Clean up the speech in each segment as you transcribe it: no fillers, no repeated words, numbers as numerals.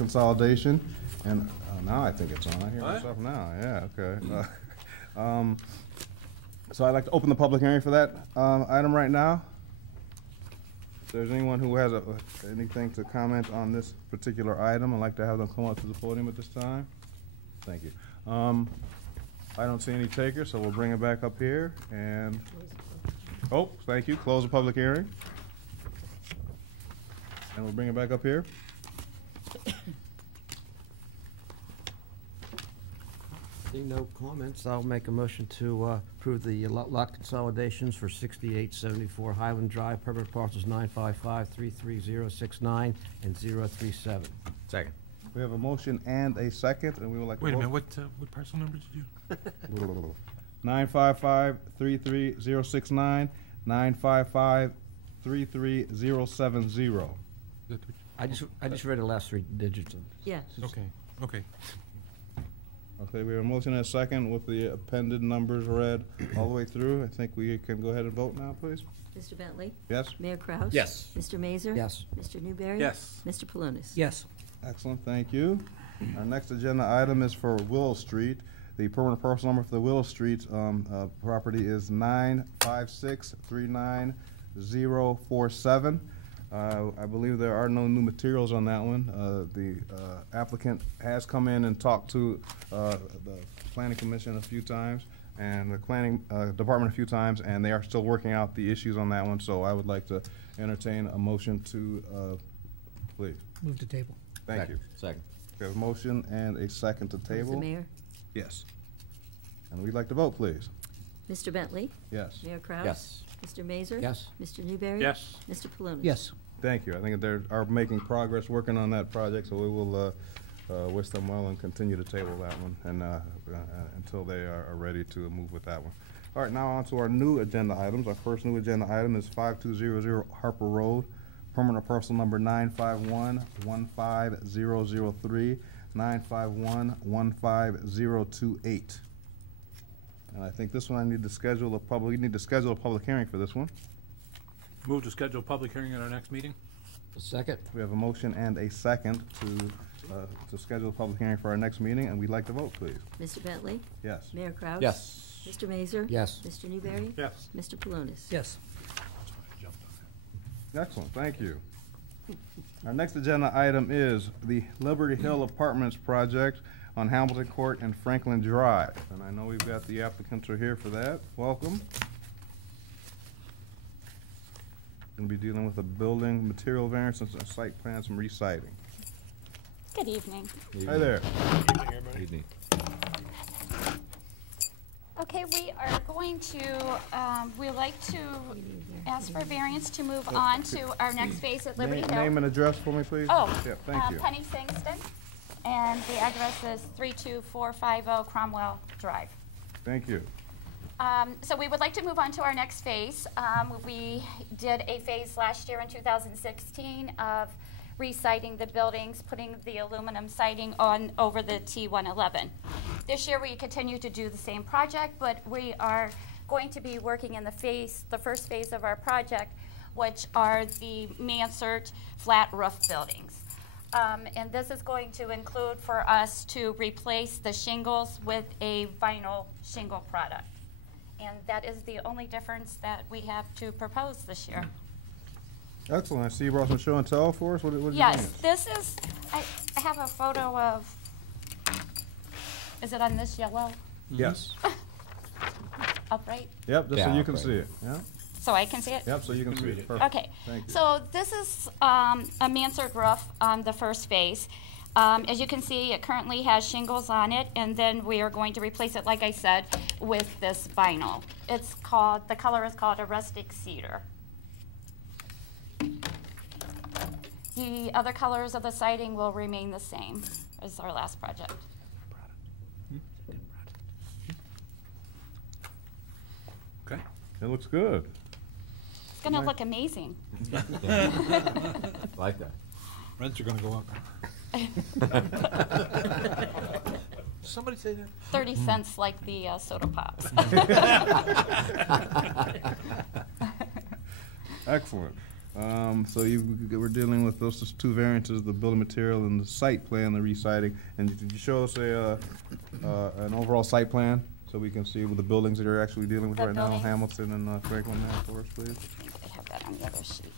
consolidation. And now I think it's on. I hear myself now. Yeah, okay. So I'd like to open the public hearing for that item right now. If there's anyone who has anything to comment on this particular item, I'd like to have them come up to the podium at this time. Thank you. I don't see any takers, so we'll bring it back up here. And oh, thank you. Close the public hearing. And we'll bring it back up here. Seeing no comments, I'll make a motion to approve the lot consolidations for 6874 Highland Drive, permit parcels 955-33069 and 037. Second. We have a motion and a second, and we would like to Wait a vote. minute, what parcel number did you? 955-33069, 955-33070. I just read the last three digits. Yeah. Okay, okay. Okay, we have a motion and a second with the appended numbers read all the way through. I think we can go ahead and vote now, please. Mr. Bentley? Yes? Mayor Kraus? Yes. Mr. Mazer? Yes. Mr. Newberry? Yes. Mr. Palunas? Yes. Excellent, thank you. Our next agenda item is for Willow Street. The permanent parcel number for the Willow Street property is 956-39047. I believe there are no new materials on that one. The applicant has come in and talked to the Planning Commission a few times and the Planning Department a few times, and they are still working out the issues on that one. So I would like to entertain a motion to, please. Move to table. Thank you. Second. We have a motion and a second to table. Mr. Mayor? Yes. And we'd like to vote, please. Mr. Bentley? Yes. Mayor Kraus? Yes. Mr. Mazer? Yes. Mr. Newberry? Yes. Mr. Palunas? Yes. Thank you. I think they are making progress working on that project, so we will wish them well and continue to table that one and until they are ready to move with that one. All right, now on to our new agenda items. Our first new agenda item is 5200 Harper Road, permanent parcel number 951-15003, 951-15028. And I think this one we need to schedule a public hearing for this one. Move to schedule a public hearing at our next meeting? A second. We have a motion and a second to schedule a public hearing for our next meeting, and we'd like to vote, please. Mr. Bentley? Yes. Mayor Kraus? Yes. Mr. Mazer? Yes. Mr. Newberry? Yes. Mr. Palunas? Yes. Excellent, thank you. Our next agenda item is the Liberty Hill Apartments project on Hamilton Court and Franklin Drive. And I know we've got the applicants are here for that. Welcome. Going to be dealing with a building material variance and site plan, some reciting. Good evening. Hi there. Evening. Okay, we are going to, we'd like to ask for variance to move on to our next phase at Liberty Hill. Name and address for me, please. Oh, Yeah, thank you. Penny Singston, and the address is 32450 Cromwell Drive. Thank you. So we would like to move on to our next phase. We did a phase last year in 2016 of re-siding the buildings, putting the aluminum siding on over the T111. This year we continue to do the same project, but we are going to be working in the first phase of our project, which are the mansard flat roof buildings. And this is going to include for us to replace the shingles with a vinyl shingle product. And that is the only difference that we have to propose this year. Excellent. I see you brought some show and tell for us. What did you Yes, bring us? this is, I have a photo of, is it on this yellow Yes. upright? Yep, just so Yeah, you can okay. see it. Yeah. So I can see it? Yep, so you can see it. Perfect. Okay, Thank you. so this is a mansard roof on the first phase. As you can see, it currently has shingles on it, and then we are going to replace it, like I said, with this vinyl. It's called, the color is called a rustic cedar. The other colors of the siding will remain the same as our last project. Okay. It looks good. It's gonna look amazing. Like that. Rents are gonna go up. Somebody say that? 30 cents like the soda pops. Excellent. So we're dealing with those two variances, the building material and the site plan, the reciting. And did you show us an overall site plan so we can see with the buildings that you're actually dealing with The right now, buildings. Hamilton and Franklin there for us, please? I have that on the other sheet.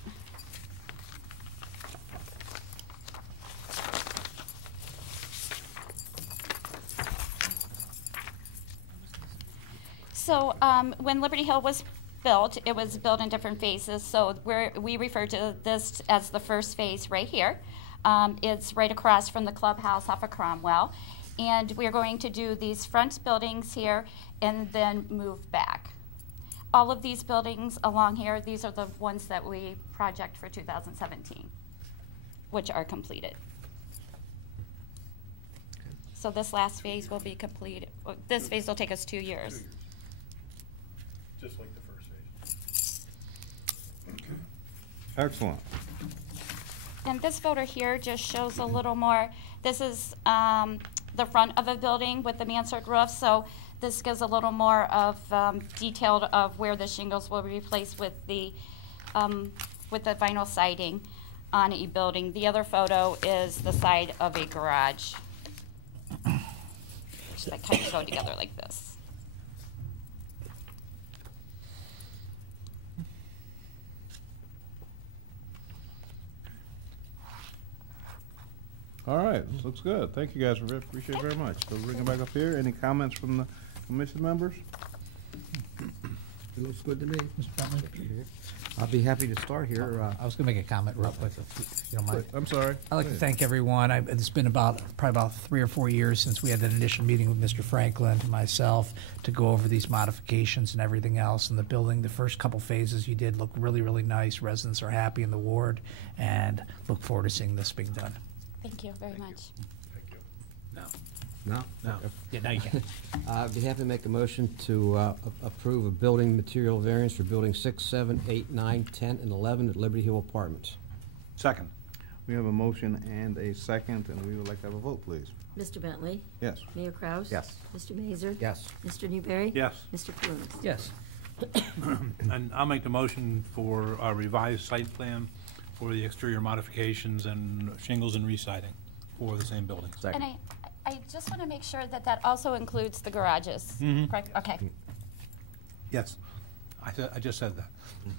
So when Liberty Hill was built, it was built in different phases. So we refer to this as the first phase right here. It's right across from the clubhouse off of Cromwell. And we're going to do these front buildings here and then move back. All of these buildings along here, these are the ones that we project for 2017, which are completed. So this last phase will be completed. This phase will take us 2 years. Just like the first phase. Excellent. And this photo here just shows a little more. This is the front of a building with the mansard roof. So this gives a little more of detailed of where the shingles will be replaced with the vinyl siding on a building. The other photo is the side of a garage. That kind of go together like this. All right, looks good. Thank you guys, appreciate it very much. So bring it back up here. Any comments from the commission members? It looks good to me. Mr. Bentley? I'll be happy to start here. I was going to make a comment real quick, if you don't mind. I'm sorry. I'd like to Go ahead. thank everyone. It's been probably about 3 or 4 years since we had that initial meeting with Mr. Franklin and myself to go over these modifications and everything else. And the building, the first couple phases you did look really, really nice. Residents are happy in the ward, and look forward to seeing this being done. Thank you very much. Thank you. No. No? No. Yeah, now you can. I'd be happy to make a motion to approve a building material variance for building 6, 7, 8, 9, 10, and 11 at Liberty Hill Apartments. Second. We have a motion and a second, and we would like to have a vote, please. Mr. Bentley? Yes. Mayor Kraus? Yes. Mr. Mazur? Yes. Mr. Newberry? Yes. Mr. Palunas? Yes. And I'll make the motion for a revised site plan for the exterior modifications and shingles and residing for the same building. And I just want to make sure that that also includes the garages, correct? Okay. Yes. I just said that.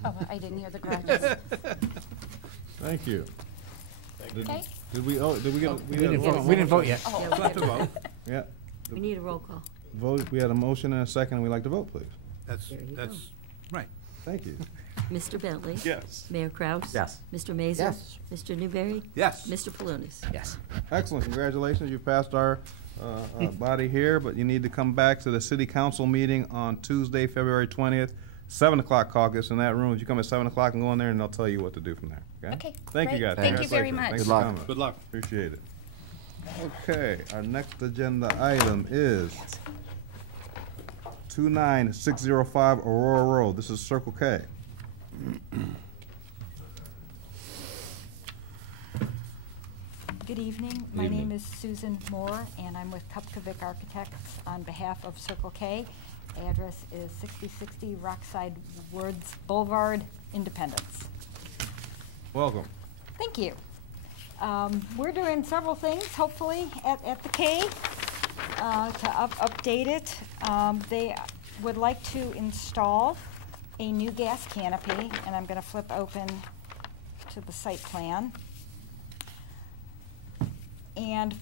Oh, I didn't hear the garages. Thank you. Okay. Did we, did we get, We didn't vote yet. Oh, Yeah, we have to- vote. Yeah, We need a roll call. vote, we had a motion and a second, and we'd like to vote, please. That's, There you that's, right. Thank you. Mr. Bentley? Yes. Mayor Kraus? Yes. Mr. Mazur? Yes. Mr. Newberry? Yes. Mr. Palunas? Yes. Excellent, congratulations, you passed our body here, but you need to come back to the city council meeting on Tuesday, February 20th, 7 o'clock caucus in that room. If you come at 7 o'clock and go in there, and they'll tell you what to do from there, okay? Okay, Thank you, great. guys. Thank you very Congratulations. much. Thanks Good for luck. coming. Good luck. Appreciate it. Okay, our next agenda item is 29605 Aurora Road. This is Circle K. Good evening. My Evening. name is Susan Moore, and I'm with Kupkovic Architects on behalf of Circle K. Address is 6060 Rockside Woods Boulevard, Independence. Welcome. Thank you. We're doing several things, hopefully, at the K to update it. They would like to install a new gas canopy, and I'm going to flip open to the site plan. And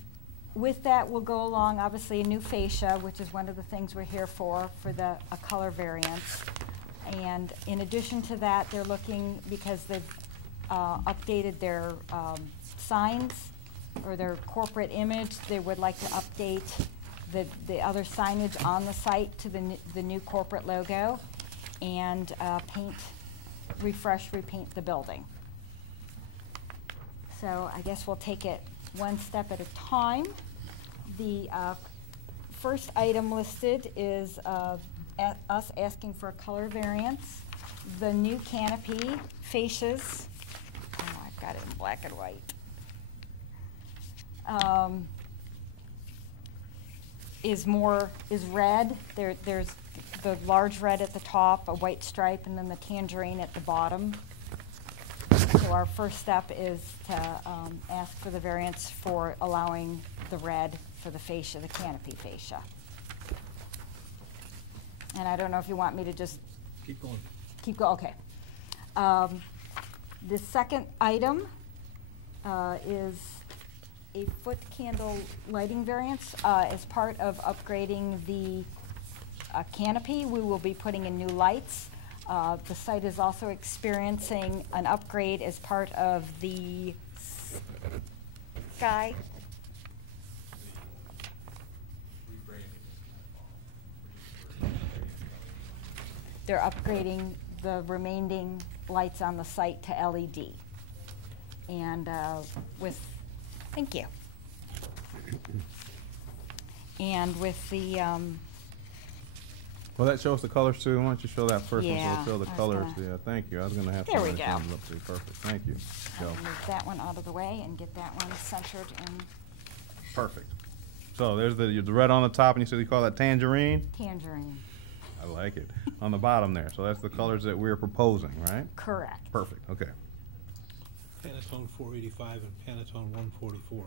with that will go along, obviously, a new fascia, which is one of the things we're here for a color variance. And in addition to that, they're looking, because they've updated their signs or their corporate image, they would like to update the other signage on the site to the new corporate logo and repaint the building. So I guess we'll take it one step at a time. The first item listed is us asking for a color variance. The new canopy fascias, oh, I've got it in black and white, is red. There's the large red at the top, a white stripe, and then the tangerine at the bottom. our first step is to ask for the variance for allowing the red for the fascia, the canopy fascia. And I don't know if you want me to just Keep going. okay. The second item is a foot candle lighting variance. As part of upgrading the canopy, we will be putting in new lights. The site is also experiencing an upgrade as part of the sky. They're upgrading the remaining lights on the site to LED. And thank you. And with the, Well, that shows the colors too. Why don't you show that first one, so Yeah, it'll show the I was colors. gonna- Yeah, thank you. I was gonna have to. There we write go. things up too. Perfect. Thank you. I'll Go. move that one out of the way and get that one centered in Perfect. So there's the red on the top, and you said you call that tangerine? tangerine. I like it. On the bottom there. So that's the colors that we're proposing, right? Correct. Perfect. Okay. Pantone 485 and Pantone 144.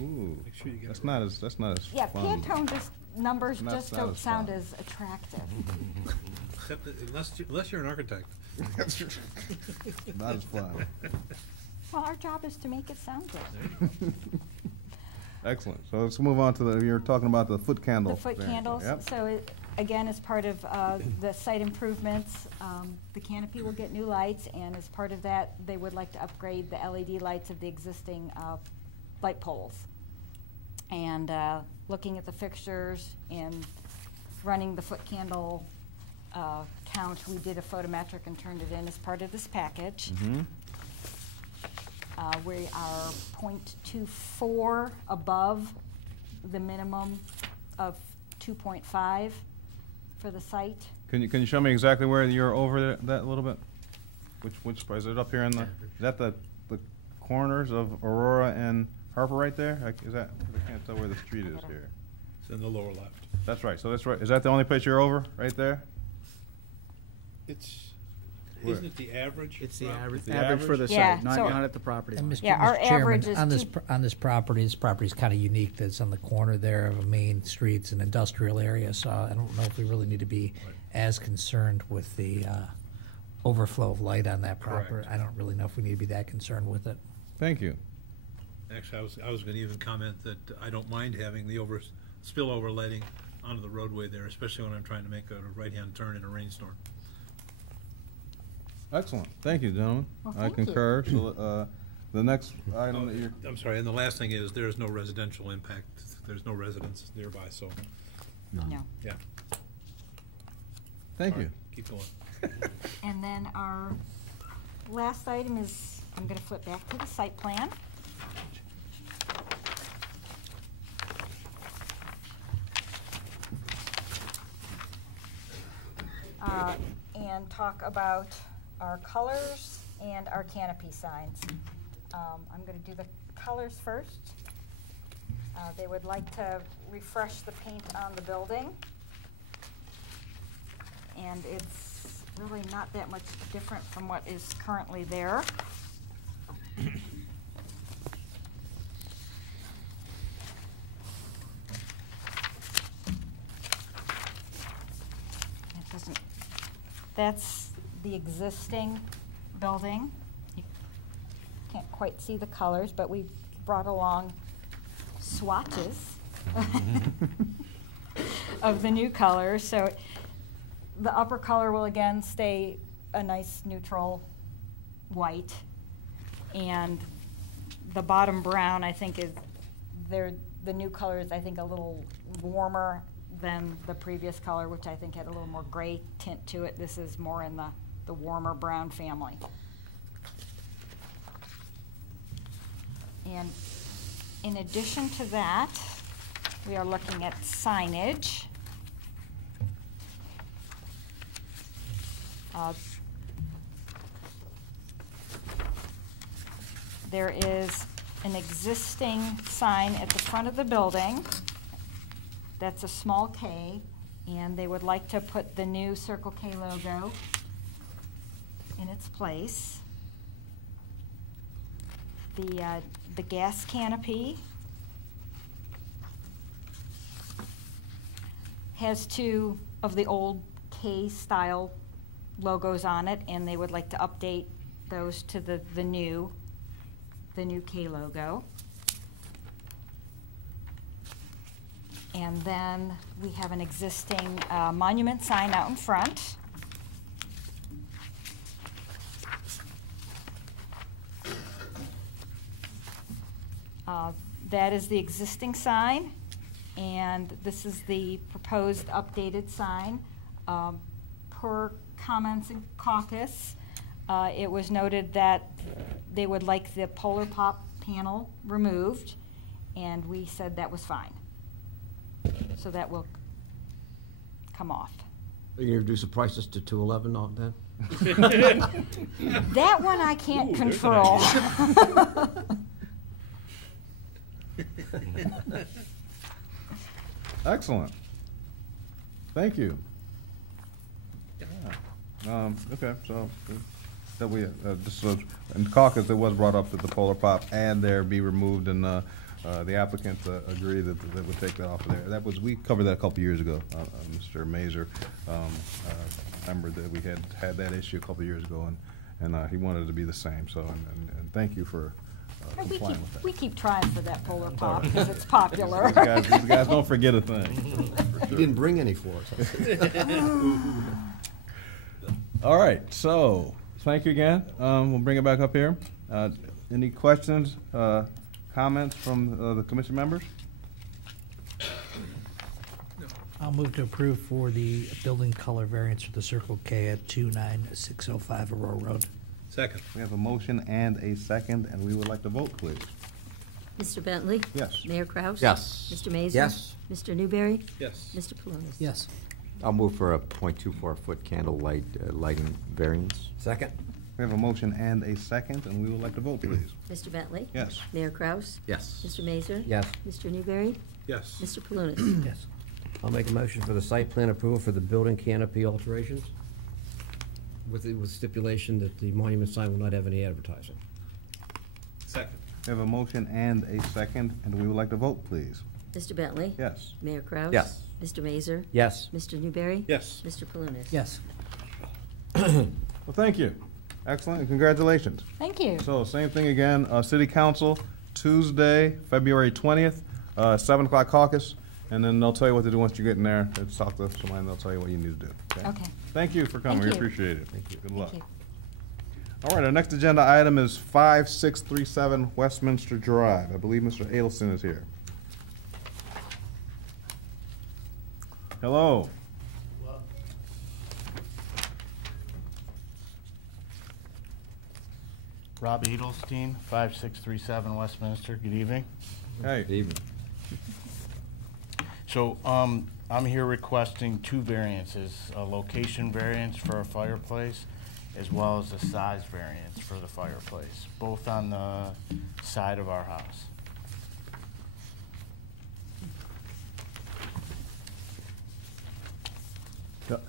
Ooh, Make sure you get that's it not as Yeah, fun. Pantone just, numbers Not- just not don't as sound fun. as attractive. Except that unless you're an architect. Not as fun. Well, our job is to make it sound good. Excellent. So let's move on to you're talking about the foot candle. The foot variant. candles, Yep. so again, as part of the site improvements, the canopy will get new lights, and as part of that, they would like to upgrade the LED lights of the existing light poles. And looking at the fixtures and running the foot candle count, we did a photometric and turned it in as part of this package. Mhm. We are .24 above the minimum of 2.5 for the site. Can you show me exactly where you're over that a little bit? Which is it up here in the? Is that the corners of Aurora and Harper right there? Is that? I can't tell where the street is here. It's in the lower left. That's right. So that's right. Is that the only place you're over right there? Where? Isn't it the average? It's the Rob? average, The average for the average? Yeah, site, not so- not at the property And line. Mr. Yeah, our Mr. Chairman, average is on this, two- on this property is kind of unique, that's on the corner there of a main streets and industrial area, so I don't know if we really need to be as concerned with the overflow of light on that property. Correct. I don't really know if we need to be that concerned with it. Thank you. Actually, I was going to even comment that I don't mind having the spillover lighting onto the roadway there, especially when I'm trying to make a right-hand turn in a rainstorm. Excellent. Thank you, gentlemen. Well, I thank you. concur. So the next item that you're. I'm sorry, and the last thing is, there is no residential impact. There's no residence nearby, so, No. yeah. Thank All you. right, keep going. And then our last item is, I'm gonna flip back to the site plan. And talk about our colors and our canopy signs. I'm gonna do the colors first. They would like to refresh the paint on the building. And it's really not that much different from what is currently there. It doesn't, that's the existing building. You can't quite see the colors, but we brought along swatches of the new colors. So the upper color will again stay a nice neutral white. And the bottom brown, I think, is the new color is, I think, a little warmer than the previous color, which I think had a little more gray tint to it. This is more in the warmer brown family. And in addition to that, we are looking at signage. There is an existing sign at the front of the building. That's a small K, and they would like to put the new Circle K logo in its place. the gas canopy has two of the old K-style logos on it, and they would like to update those to the new K logo. And then we have an existing monument sign out in front. That is the existing sign, and this is the proposed updated sign. Per comments in caucus, it was noted that they would like the polar pop panel removed, and we said that was fine. So that will come off. Are you going to reduce the prices to $211 now then? That one I can't control. Excellent. Thank you. Yeah. Okay, so that we just so in caucus it was brought up that the polar pop and there be removed, and the applicant agreed that they would take that off of there. That was, we covered that a couple years ago. Mr. Mazur remembered that we had that issue a couple years ago, and he wanted it to be the same. So and thank you for complying with that. We keep trying for that polar pop because it's popular. These guys don't forget a thing. You didn't bring any for us. All right, so thank you again. We'll bring it back up here. Any questions, comments from the commission members? I'll move to approve for the building color variance for the Circle K at 29605 Aurora Road. Second. We have a motion and a second, and we would like to vote, please. Mr. Bentley? Yes. Mayor Kraus? Yes. Mr. Mazur? Yes. Mr. Newberry? Yes. Mr. Palunas? Yes. I'll move for a .24-foot candle light lighting variance. Second? We have a motion and a second, and we would like to vote, please. Mr. Bentley? Yes. Mayor Kraus? Yes. Mr. Mazur? Yes. Mr. Newberry? Yes. Mr. Palunas? Yes. I'll make a motion for the site plan approval for the building canopy alterations with stipulation that the monument sign will not have any advertising. Second. We have a motion and a second, and we would like to vote, please. Mr. Bentley? Yes. Mayor Kraus? Yes. Mr. Mazur? Yes. Mr. Newberry? Yes. Mr. Palunas? Yes. Well, thank you. Excellent, and congratulations. Thank you. So, same thing again, City Council, Tuesday, February 20th, 7 o'clock caucus, and then they'll tell you what to do once you get in there. It's talk to somebody, and they'll tell you what you need to do. Okay. Thank you for coming, Thank we you. appreciate it. Thank you. Good luck. Thank you. All right, our next agenda item is 5637 Westminster Drive. I believe Mr. Adelson is here. Hello. Rob Edelstein, 5637 Westminster. Good evening. Hey. Good evening. So I'm here requesting two variances, a location variance for a fireplace as well as a size variance for the fireplace, both on the side of our house.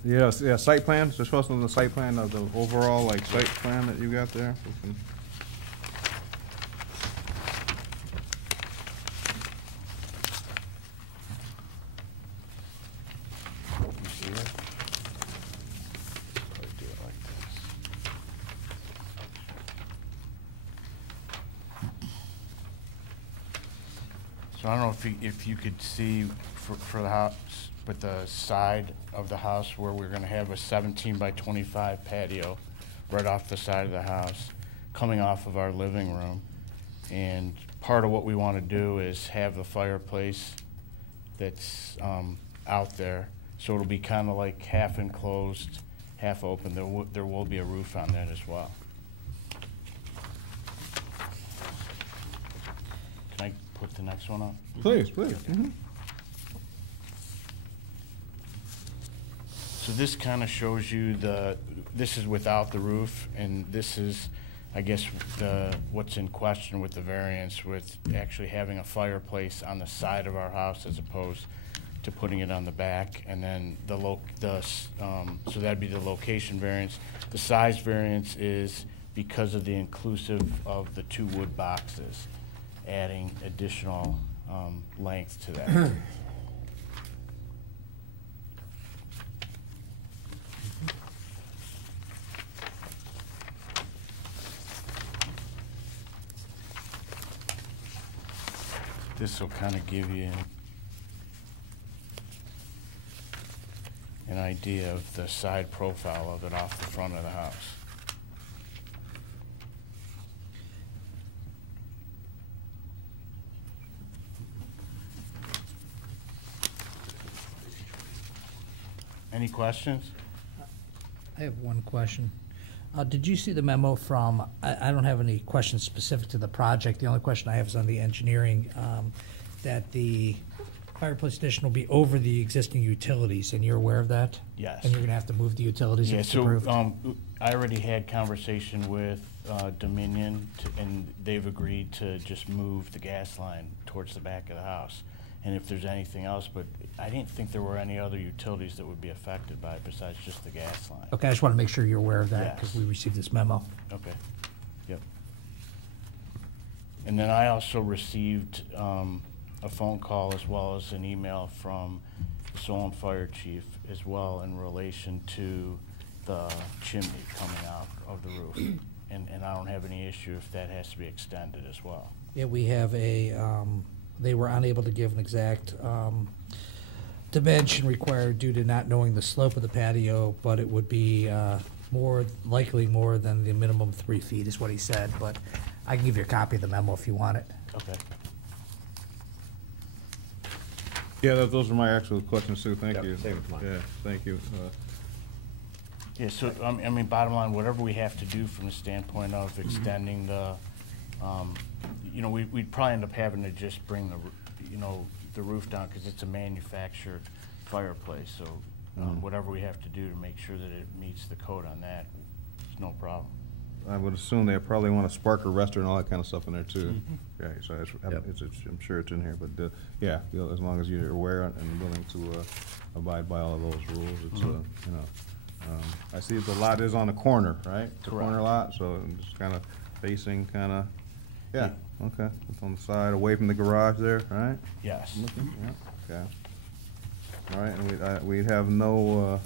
Yes, yeah, site plan, so show us on the site plan of the overall, like, site plan that you got there. You see it? Probably do it like this. So I don't know if you could see for the house, but the side of the house where we're gonna have a 17 by 25 patio right off the side of the house, coming off of our living room. And part of what we wanna do is have the fireplace that's out there, so it'll be kinda like half enclosed, half open. There will be a roof on that as well. Can I put the next one up? Please, please. Mhm. So this kind of shows you this is without the roof, and this is, I guess, what's in question with the variance, with actually having a fireplace on the side of our house as opposed to putting it on the back. And then so that'd be the location variance. The size variance is because of the inclusive of the 2 wood boxes, adding additional length to that. This will kind of give you an idea of the side profile of it off the front of the house. Any questions? I have one question. Did you see the memo from, I don't have any questions specific to the project. The only question I have is on the engineering, that the fireplace addition will be over the existing utilities, and you're aware of that? Yes. And you're gonna have to move the utilities if Yeah, it's so approved? I already had conversation with Dominion, and they've agreed to just move the gas line towards the back of the house. And if there's anything else, but I didn't think there were any other utilities that would be affected by it besides just the gas line. Okay, I just wanna make sure you're aware of that, because Yes. we received this memo. Okay, yep. And then I also received a phone call as well as an email from the Solon Fire Chief as well in relation to the chimney coming out of the roof. And I don't have any issue if that has to be extended as well. Yeah, we have they were unable to give an exact dimension required due to not knowing the slope of the patio, but it would be likely more than the minimum 3 feet is what he said, but I can give you a copy of the memo if you want it. Okay. Yeah, those are my actual questions too, thank Yep, you. same with mine. Yeah, thank you. Yeah, so, I mean, bottom line, whatever we have to do from the standpoint of extending the, you know, we'd probably end up having to just bring the roof down, because it's a manufactured fireplace, so whatever we have to do to make sure that it meets the code on that, it's no problem. I would assume they probably want a spark arrestor and all that kind of stuff in there too. Yeah, so Yep. I'm sure it's in here, but yeah, as long as you're aware and willing to abide by all of those rules, it's, you know. I see the lot is on the corner, right? It's a corner Correct. lot, so it's kind of facing, yeah, okay. It's on the side, away from the garage there, right? Yes. Yeah, okay. All right, and we have no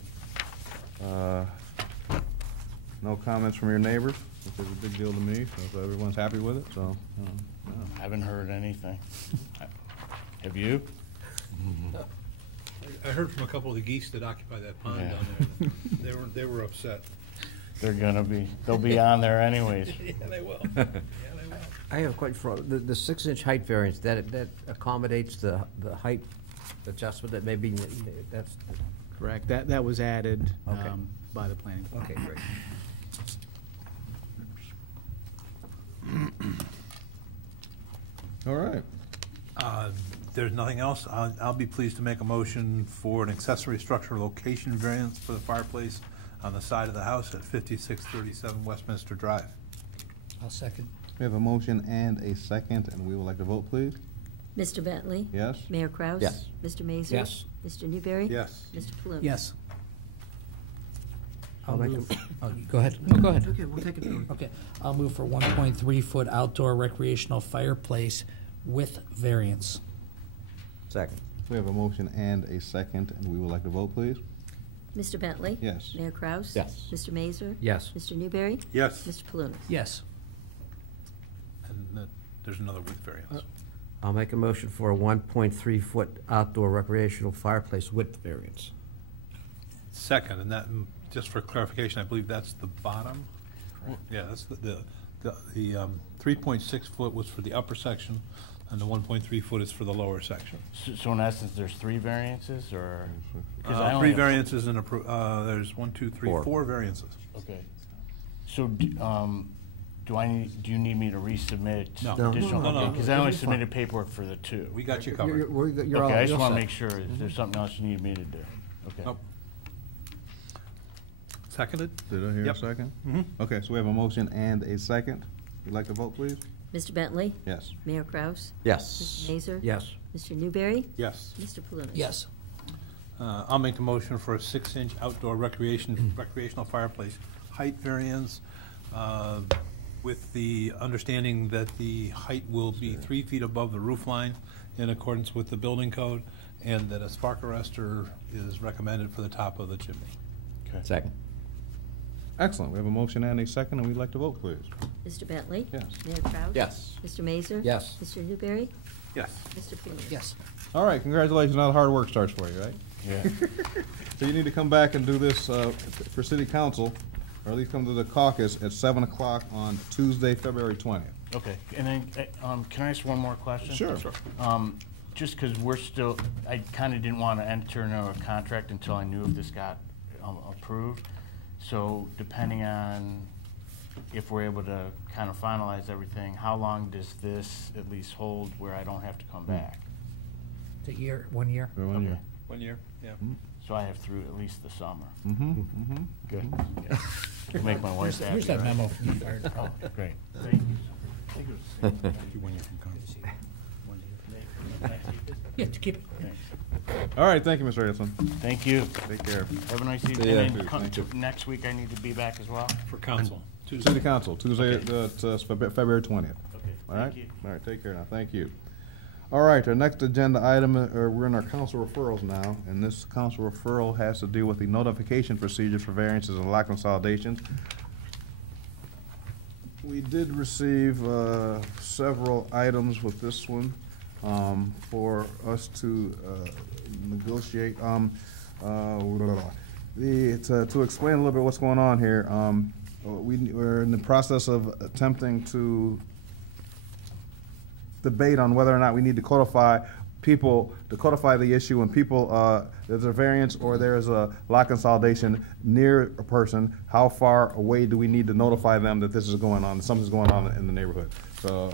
comments from your neighbors, which is a big deal to me, so everyone's happy with it, so. I haven't heard anything. Have you? I heard from a couple of the geese that occupy that pond Yeah. down there. They were upset. They'll be on there anyways. Yeah, they will. I have a question for, the 6-inch height variance, that accommodates the height adjustment that maybe, that's, Correct. That was added Okay. by the planning board. okay, great. All right. There's nothing else. I'll be pleased to make a motion for an accessory structure location variance for the fireplace on the side of the house at 5637 Westminster Drive. I'll second. We have a motion and a second, and we would like to vote, please. Mr. Bentley? Yes? Mayor Kraus? Yes. Mr. Mazur? Yes. Mr. Newberry? Yes. Mr. Palunas? Yes. I'll make move. Oh, go ahead. No, go ahead. Okay, we'll take it. Okay, I'll move for 1.3-foot outdoor recreational fireplace with variance. Second. We have a motion and a second, and we would like to vote, please. Mr. Bentley? Yes. Mayor Kraus? Yes. Mr. Mazur? Yes. Mr. Newberry? Yes. Mr. Palunas? Yes. And there's another with variance. I'll make a motion for a 1.3-foot outdoor recreational fireplace with variance. Second, and that, just for clarification, I believe that's the bottom? Yeah, that's the 3.6 foot was for the upper section, and the 1.3 foot is for the lower section. So in essence, there's 3 variances, or? 'Cause I 3 only have- variances and there's 1, 2, 3, Four. 4 variances. Okay. So, do you need me to resubmit No. additional? No, no, Because I it'll only be fine. submitted paperwork for the 2. We got you covered. You're all, Okay, I just you're want to set. make sure, if there's something else you need me to do. Okay. Nope. Seconded? Did I hear a Yep. second? Mhm. Okay, so we have a motion and a second. Would you like to vote, please? Mr. Bentley? Yes. Mayor Kraus? Yes. Mr. Mazur? Yes. Mr. Newberry? Yes. Mr. Palunas? Yes. I'll make the motion for a 6-inch outdoor recreational fireplace height variance with the understanding that the height will be 3 feet above the roof line in accordance with the building code, and that a spark arrestor is recommended for the top of the chimney. Second. Excellent. We have a motion and a second, and we'd like to vote, please. Mr. Bentley? Yes. Mayor Kraus? Yes. Mr. Mazur? Yes. Mr. Newberry? Yes. Mr. Freeman? Yes. All right, congratulations. Now the hard work starts for you, right? Yeah. So you need to come back and do this for city council, or at least come to the caucus at 7 o'clock on Tuesday, February 20th. Okay, and then, can I ask one more question? Sure. Just because we're still, I kind of didn't want to enter into a contract until I knew if this got approved. So depending on if we're able to kind of finalize everything, how long does this at least hold where I don't have to come back? It's a year, 1 year. For 1 year. 1 year, yeah. So I have through at least the summer. Mm-hmm. Good. Yeah. To make my wife happy. Here's that right? memo from the fire department. Oh, great. Thank you. Thank you. Yeah, to keep it. Thanks. All right, thank you, Mr. Edison. Thank you. Take care. Have a nice evening. ya. And then Thank you. next week I need to be back as well? For council, Tuesday. City council, Tuesday, February 20th. Okay, All right? thank you. All right, take care now. Thank you. All right, our next agenda item, we're in our council referrals now, and this council referral has to deal with the notification procedure for variances and lot consolidations. We did receive several items with this one for us to negotiate. To explain a little bit what's going on here, we're in the process of attempting to debate on whether or not we need to codify the issue when people, there's a variance or there's a lot consolidation near a person, how far away do we need to notify them that this is going on, something's going on in the neighborhood? So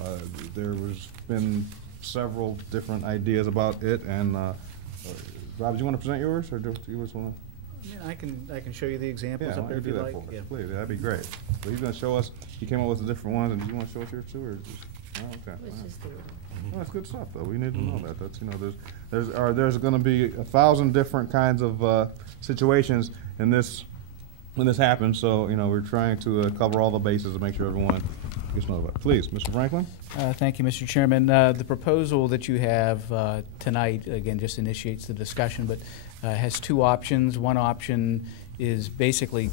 there was been several different ideas about it, and Rob, do you want to present yours, or do you just want to? Yeah, I can show you the examples Yeah, why up don't you there do if that you'd like. for us, Yeah. please, that'd be great. So he's gonna show us, he came up with the different ones, and do you wanna show us yours too, or just, oh, okay. Let's all right. just do it. Well, that's good stuff, though. We need to know that. That's, you know, there's going to be 1,000 different kinds of situations in this when this happens. So, you know, we're trying to cover all the bases and make sure everyone gets notified. Please, Mr. Franklin. Thank you, Mr. Chairman. The proposal that you have tonight, again, just initiates the discussion, but has two options. One option is basically,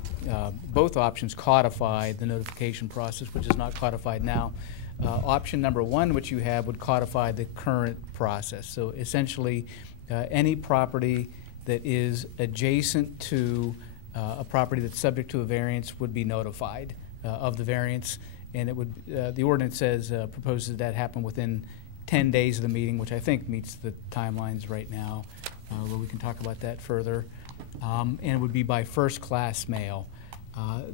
both options codify the notification process, which is not codified now. Option number one, which you have, would codify the current process. So essentially, any property that is adjacent to a property that's subject to a variance would be notified of the variance, and it would, the ordinance says, proposes that happen within 10 days of the meeting, which I think meets the timelines right now, where we can talk about that further. And it would be by first-class mail.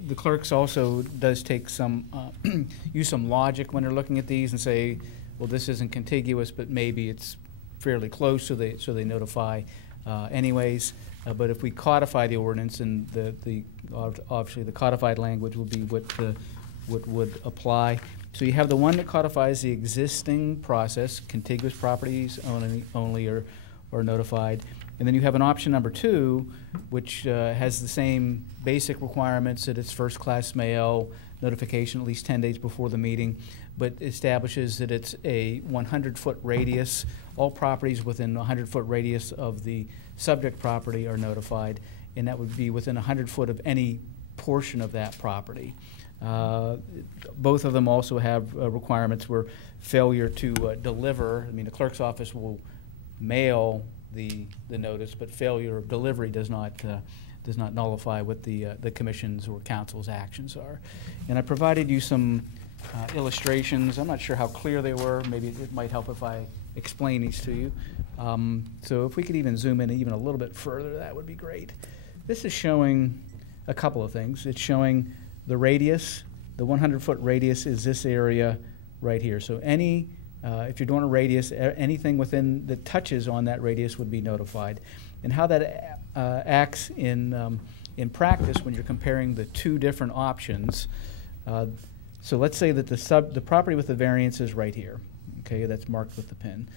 The clerks also does take some, use some logic when they're looking at these and say, well, this isn't contiguous, but maybe it's fairly close, so they notify anyways. But if we codify the ordinance, and obviously the codified language will be what would apply. So you have the one that codifies the existing process, contiguous properties only are notified. And then you have an option number two, which has the same basic requirements, that it's first-class mail, notification at least 10 days before the meeting, but establishes that it's a 100-foot radius. All properties within a 100-foot radius of the subject property are notified, and that would be within 100 foot of any portion of that property. Both of them also have requirements where failure to deliver, I mean, the clerk's office will mail the notice, but failure of delivery does not nullify what the commission's or council's actions are. And I provided you some illustrations. I'm not sure how clear they were. Maybe it might help if I explain these to you. So if we could even zoom in even a little bit further, that would be great. This is showing a couple of things. It's showing the radius. The 100-foot radius is this area right here. So any if you're doing a radius, anything within that touches on that radius would be notified. And how that acts in practice when you're comparing the two different options. So let's say that the property with the variance is right here. Okay, that's marked with the pin.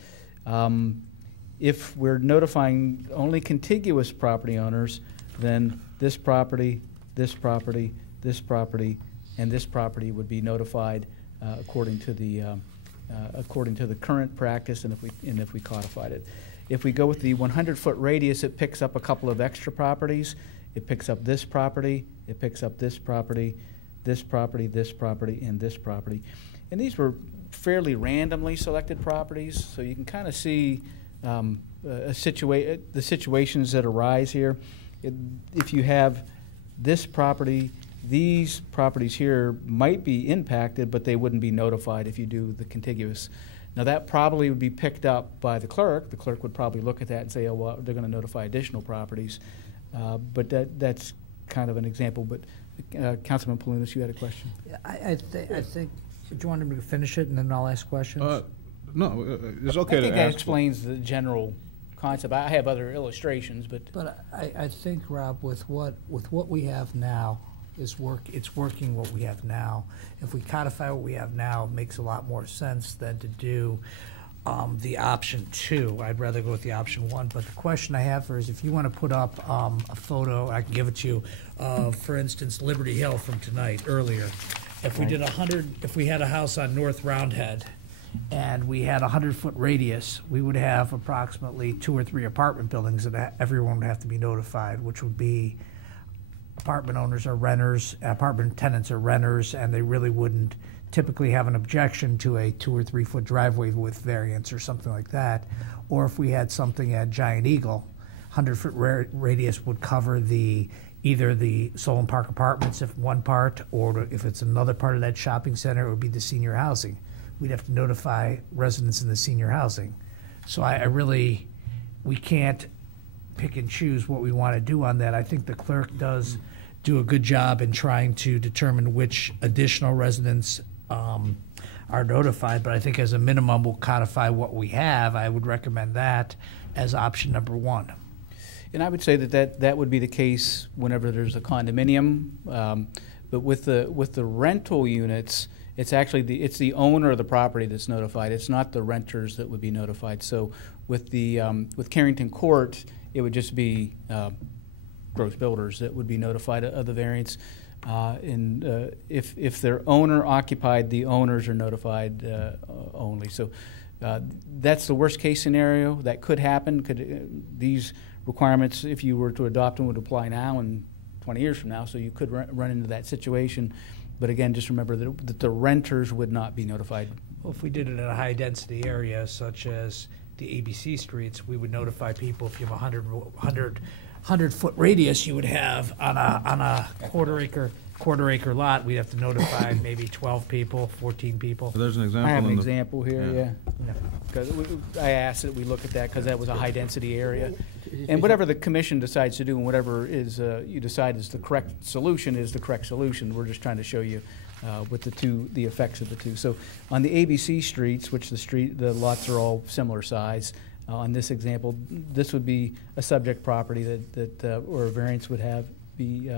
If we're notifying only contiguous property owners, then this property, this property, this property, and this property would be notified according to the current practice, and if we codified it. If we go with the 100-foot radius, it picks up a couple of extra properties. It picks up this property, it picks up this property, this property, this property, and this property. And these were fairly randomly selected properties, so you can kind of see the situations that arise here. If you have this property, these properties here might be impacted, but they wouldn't be notified if you do the contiguous. Now that probably would be picked up by the clerk. The clerk would probably look at that and say, oh, well, they're going to notify additional properties. But that's kind of an example. But Councilman Palunas, you had a question? I think, do you want him to finish it and then I'll ask questions? No, it's okay I think to that ask. explains the general concept. I have other illustrations, but I think, Rob, with what we have now, it's working what we have now. If we codify what we have now, it makes a lot more sense than to do the option 2. I'd rather go with the option 1. But the question I have for is, if you want to put up a photo, I can give it to you. For instance, Liberty Hill from tonight earlier. If we did 100, if we had a house on North Roundhead, and we had a 100-foot radius, we would have approximately 2 or 3 apartment buildings that everyone would have to be notified, which would be apartment owners are renters, apartment tenants are renters, and they really wouldn't typically have an objection to a 2 or 3 foot driveway with variance or something like that. Or if we had something at Giant Eagle, 100-foot radius would cover either the Solon Park Apartments if one part, or if it's another part of that shopping center, it would be the senior housing. We'd have to notify residents in the senior housing. So we can't pick and choose what we want to do on that. I think the clerk does do a good job in trying to determine which additional residents are notified, but I think as a minimum we'll codify what we have. I would recommend that as option number 1. And I would say that would be the case whenever there's a condominium, but with the rental units, it's actually the owner of the property that's notified. It's not the renters that would be notified. So with Carrington Court, it would just be gross builders that would be notified of the variance. And if they're owner occupied, the owners are notified only. So that's the worst case scenario that could happen. These requirements, if you were to adopt them, would apply now and 20 years from now. So you could run into that situation. But again, just remember that the renters would not be notified. Well, if we did it in a high-density area, such as the ABC streets, we would notify people. If you have a 100-foot radius, you would have on a quarter acre lot, we'd have to notify maybe 12 people, 14 people. There's an example. I have an in the- example here, yeah. Because I asked that we look at that because that was a high-density area. And whatever the commission decides to do and whatever is you decide is the correct solution is the correct solution. We're just trying to show you with the effects of the two. So on the ABC streets, which the lots are all similar size, on this example, this would be a subject property that or a variance would be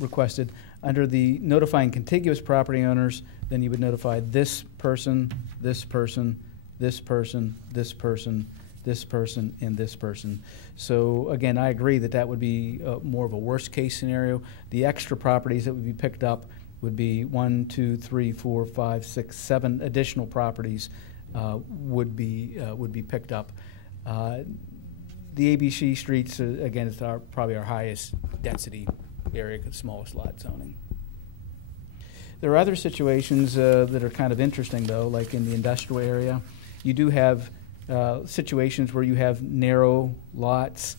requested. Under the notifying contiguous property owners, then you would notify this person, this person, this person, this person, this person, and this person. So again, I agree that would be more of a worst case scenario. The extra properties that would be picked up would be 1, 2, 3, 4, 5, 6, 7 additional properties would be picked up. The ABC streets, again, is probably our highest density area, the smallest lot zoning. There are other situations that are kind of interesting, though, like in the industrial area. You do have situations where you have narrow lots.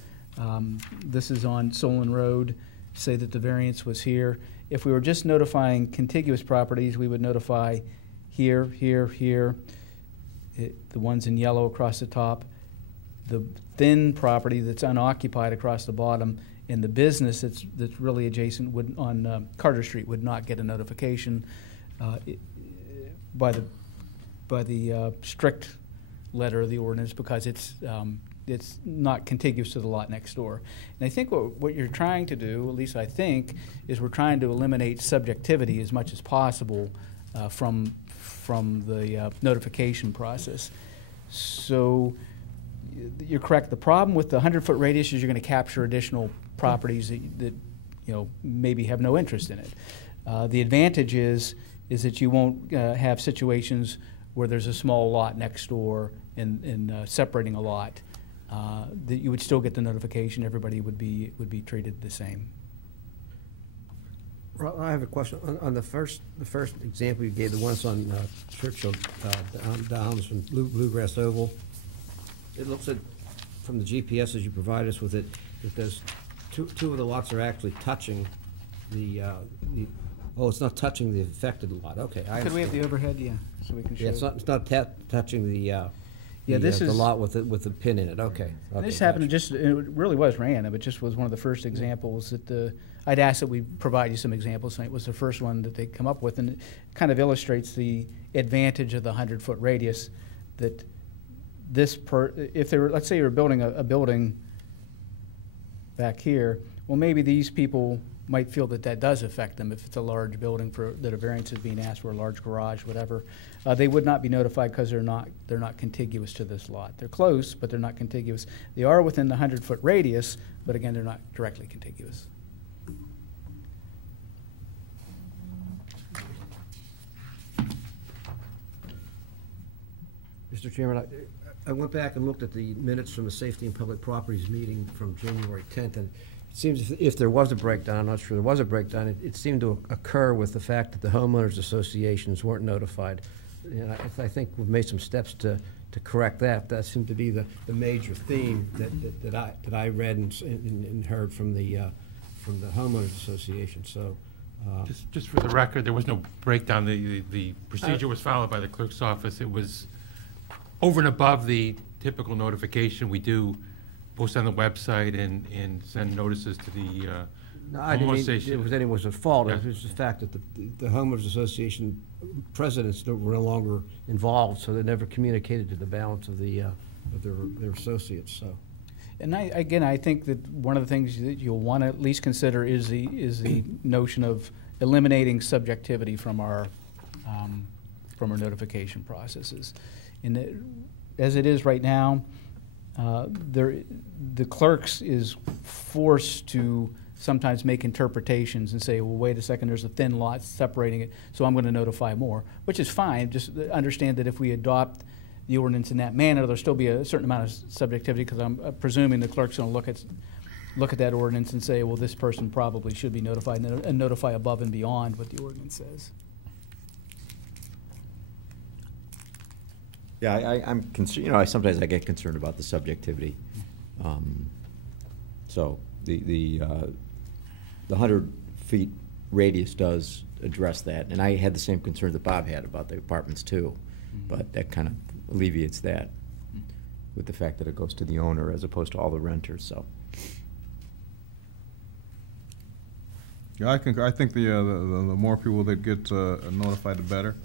This is on Solon Road. Say that the variance was here. If we were just notifying contiguous properties, we would notify here, here, here, the ones in yellow across the top, the thin property that's unoccupied across the bottom, and the business that's really adjacent on Carter Street would not get a notification by the strict letter of the ordinance because it's not contiguous to the lot next door. And I think what you're trying to do, at least I think, is we're trying to eliminate subjectivity as much as possible from the notification process. So you're correct. The problem with the 100-foot radius is you're going to capture additional properties that maybe have no interest in it. The advantage is that you won't have situations where there's a small lot next door and separating a lot. That you would still get the notification. Everybody would be treated the same. Well, I have a question. On the first example you gave, the ones on Churchill Downs from Bluegrass Oval, it looks like, from the GPS as you provide us with it, that there's two of the lots are actually touching it's not touching the affected lot. Okay, I Could we have the understand. overhead? Yeah, so we can show. Yeah, it's not touching the this the is- lot with the pin in it. Okay. And this Okay, happened gotcha. it really was random. It just was one of the first examples that I'd asked that we provide you some examples, and it was the first one that they come up with, and it kind of illustrates the advantage of the 100-foot radius. That if they were, let's say you were building a building back here, well, maybe these people might feel that does affect them if it's a large building that a variance is being asked for, a large garage, whatever. They would not be notified because they're not contiguous to this lot. They're close, but they're not contiguous. They are within the 100-foot radius, but again, they're not directly contiguous. Mr. Chairman, I went back and looked at the minutes from the Safety and Public Properties meeting from January 10th, and it seems if there was a breakdown, I'm not sure there was a breakdown, it seemed to occur with the fact that the homeowners associations weren't notified. And I think we've made some steps to correct that. That seemed to be the major theme that I read and heard from the homeowners association. So. Just for the record, there was no breakdown. The procedure was followed by the clerk's office. It was over and above the typical notification. We do post on the website and send notices to the No, I didn't homeowner mean association. it was anyone's fault. Yeah. It was the fact that the homeowners association presidents were no longer involved, so they never communicated to the balance of their associates. So. And I think that one of the things that you'll want to at least consider is the notion of eliminating subjectivity from our notification processes. As it is right now, the clerks is forced to sometimes make interpretations and say, well, wait a second, there's a thin lot separating it, so I'm going to notify more, which is fine. Just understand that if we adopt the ordinance in that manner, there'll still be a certain amount of subjectivity, because I'm presuming the clerk's going to look at that ordinance and say, well, this person probably should be notified, and notify above and beyond what the ordinance says. Yeah, I'm concerned, sometimes I get concerned about the subjectivity. So the 100 feet radius does address that, and I had the same concern that Bob had about the apartments too, but that kind of alleviates that with the fact that it goes to the owner as opposed to all the renters, so. Yeah, I think the more people that get notified, the better.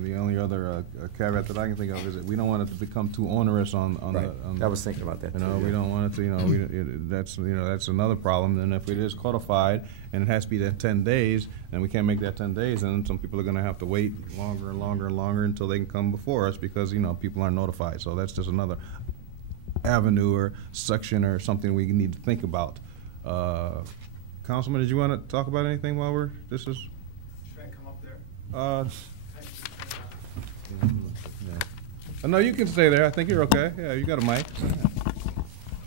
The only other caveat that I can think of is that we don't want it to become too onerous on Right. the. I was thinking about that You too, know, we yeah. don't want it to. That's another problem. Then if it is codified and it has to be that 10 days, and we can't make that 10 days, and some people are going to have to wait longer and longer and longer until they can come before us because people aren't notified. So that's just another avenue or section or something we need to think about. Councilman, did you want to talk about anything while Should I come up there? No, you can stay there. I think you're okay. Yeah, you got a mic.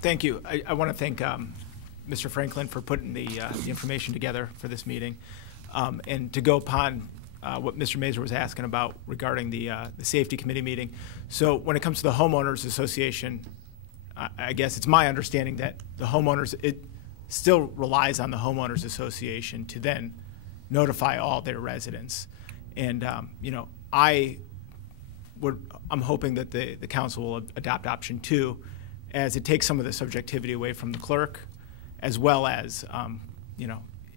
Thank you. I want to thank Mr. Franklin for putting the information together for this meeting. And to go upon what Mr. Mazur was asking about regarding the safety committee meeting. So when it comes to the homeowners association, I guess it's my understanding that the homeowners, it still relies on the homeowners association to then notify all their residents. And, I'm hoping that the council will adopt option 2, as it takes some of the subjectivity away from the clerk, as well as,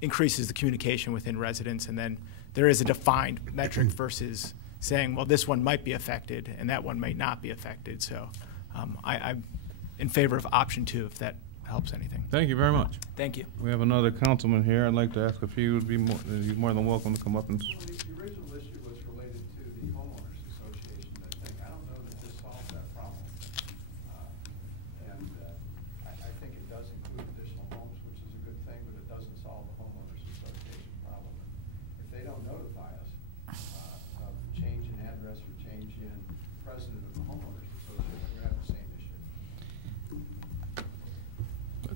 increases the communication within residents. And then there is a defined metric versus saying, well, this one might be affected and that one may not be affected. So I'm in favor of option 2, if that helps anything. Thank you very much. Thank you. We have another councilman here. I'd like to ask if he would be more than welcome to come up and. The original issue was related to the homeowners association. I don't know that this solves that problem. I think it does include additional homes, which is a good thing, but it doesn't solve the homeowners association problem. If they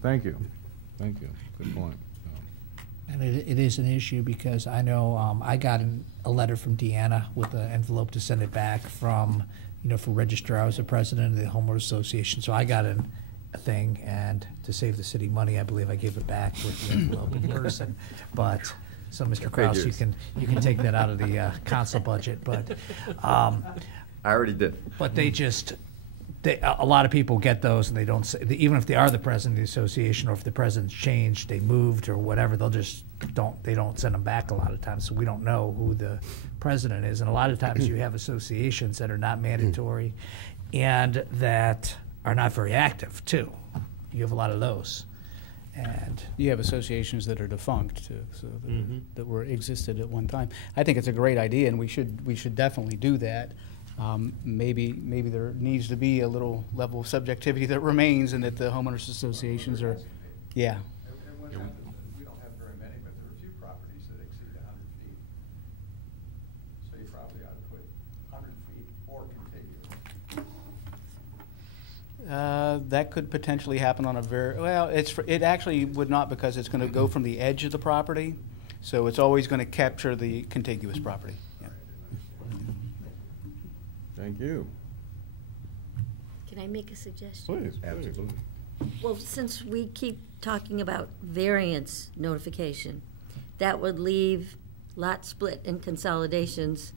thank you. Thank you. Good point. And it is an issue because I know I got a letter from Deanna with an envelope to send it back from, for registrar. I was the president of the homeowners association, so I got a thing, and to save the city money, I believe I gave it back with the envelope in person. But so, Mr. Kraus, you can take that out of the council budget. But I already did. But a lot of people get those, and they don't say, even if they are the president of the association, or if the president's changed, they moved or whatever, they don't send them back a lot of times, so we don't know who the president is. And a lot of times you have associations that are not mandatory and that are not very active too. You have a lot of those. And you have associations that are defunct too, so that were existed at one time. I think it's a great idea, and we should definitely do that. Maybe there needs to be a little level of subjectivity that remains, and that the homeowners associations are, yeah. And what happens is, we don't have very many, but there are a few properties that exceed 100 feet. So you probably ought to put 100 feet or contiguous. That could potentially happen on a it actually would not, because it's going to go from the edge of the property, so it's always going to capture the contiguous property. Thank you. Can I make a suggestion? Please. Absolutely. Well, since we keep talking about variance notification, that would leave lot split and consolidations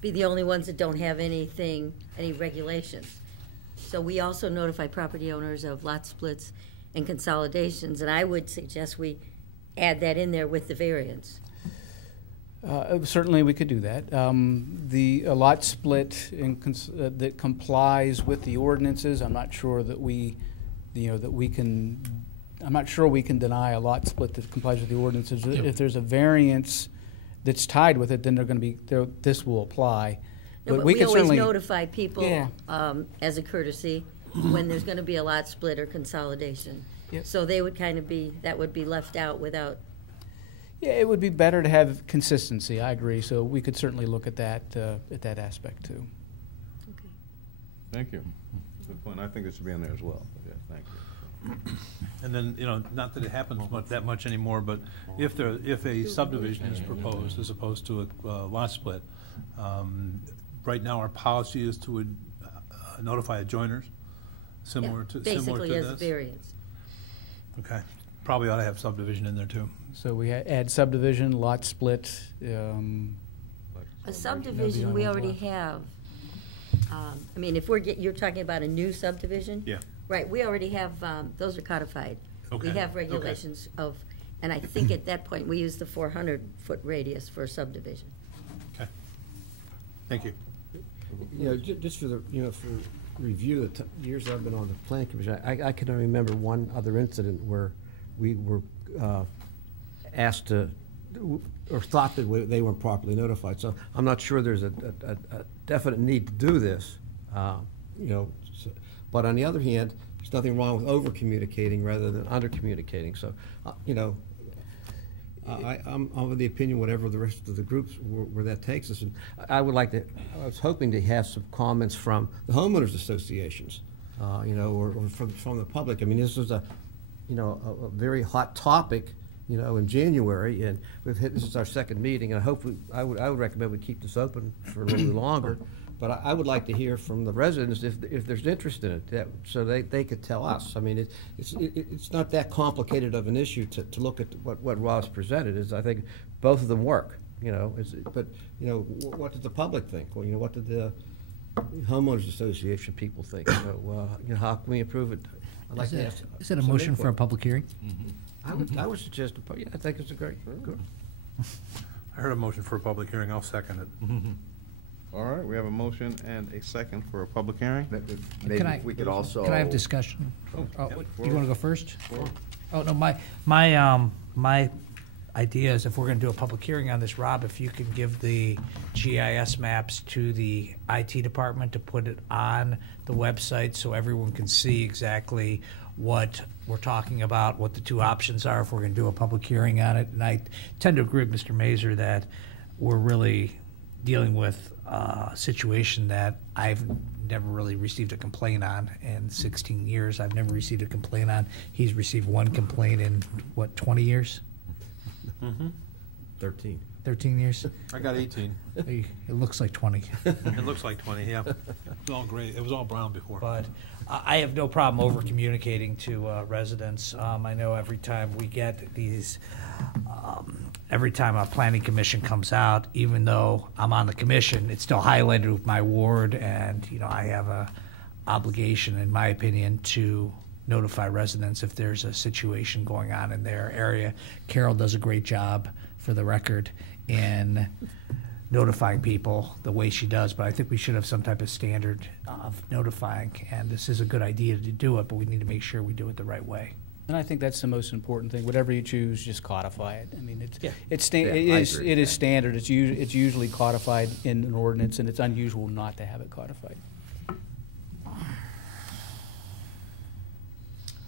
be the only ones that don't have any regulations. So we also notify property owners of lot splits and consolidations, and I would suggest we add that in there with the variance. Certainly, we could do that. The lot split that complies with the ordinances, I'm not sure that we can. I'm not sure we can deny a lot split that complies with the ordinances. Yeah. If there's a variance that's tied with it, then they're going to be. This will apply. No, but we can always notify people as a courtesy when there's going to be a lot split or consolidation. Yep. So they would that would be left out without. Yeah, it would be better to have consistency. I agree. So we could certainly look at that aspect too. Okay. Thank you. Good point. I think it should be in there as well. But yes, thank you. And then, not that it happens that much anymore, but if a subdivision is proposed as opposed to a lot split, right now our policy is to notify adjoiners, similar to this. Basically as a variance. Okay. Probably ought to have subdivision in there too. So we add subdivision, lot split. A subdivision we already have. I mean, if you're talking about a new subdivision? Yeah. Right, we already have, those are codified. Okay. We have regulations and I think at that point we use the 400-foot radius for a subdivision. Okay. Thank you. Just for the, for review, the years I've been on the planning commission, I can remember one other incident where we were asked to, or thought that they weren't properly notified. So I'm not sure there's a definite need to do this, but on the other hand, there's nothing wrong with over-communicating rather than under-communicating. So, I'm of the opinion, whatever the rest of the groups, where that takes us. And I was hoping to have some comments from the homeowners associations, or from the public. I mean, this was a very hot topic, in January, and this is our second meeting, and I would recommend we keep this open for a little bit longer. But I would like to hear from the residents if there's interest in it, so they could tell us. I mean, it's not that complicated of an issue to look at what Ross presented. I think both of them work, but what did the public think? Well, what did the homeowners association people think? How can we improve it? I'd like to ask. Is it a motion for a public hearing? Mm-hmm. I would suggest, I think it's a great. Good. I heard a motion for a public hearing. I'll second it. All right, we have a motion and a second for a public hearing. Maybe we could also. Can I have discussion? You want to go first? Sure. Oh, no, my idea is if we're going to do a public hearing on this, Rob, if you could give the GIS maps to the IT department to put it on the website so everyone can see exactly what we're talking about, what the two options are if we're going to do a public hearing on it. And I tend to agree with Mr. Mazur that we're really dealing with a situation that I've never really received a complaint on in 16 years. I've never received a complaint on. He's received one complaint in, what, 20 years? 13. 13 years? I got 18. Hey, it looks like 20. It looks like 20, yeah. It was all gray. It was all brown before. But I have no problem over communicating to residents. I know every time we get these, every time a planning commission comes out, even though I'm on the commission, it's still highlighted with my ward, and I have a obligation, in my opinion, to notify residents if there's a situation going on in their area. Carol does a great job, for the record, in notifying people the way she does, but I think we should have some type of standard of notifying, and this is a good idea to do it, but we need to make sure we do it the right way. And I think that's the most important thing. Whatever you choose, just codify it. I mean, Yeah. it is standard. It's usually codified in an ordinance, and it's unusual not to have it codified.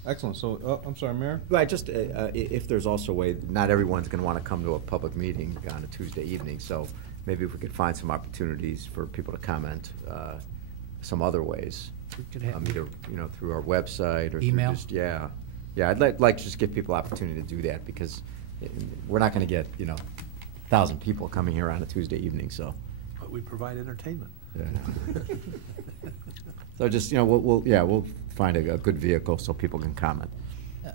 Excellent. So, I'm sorry, Mayor? Right, just if there's also a way, not everyone's going to want to come to a public meeting on a Tuesday evening, so maybe if we could find some opportunities for people to comment some other ways. We could have Either, through our website or email. through just, yeah. Yeah, I'd like to just give people opportunity to do that, because we're not going to get, 1,000 people coming here on a Tuesday evening, so. But we provide entertainment. Yeah. So just, we'll find a good vehicle so people can comment.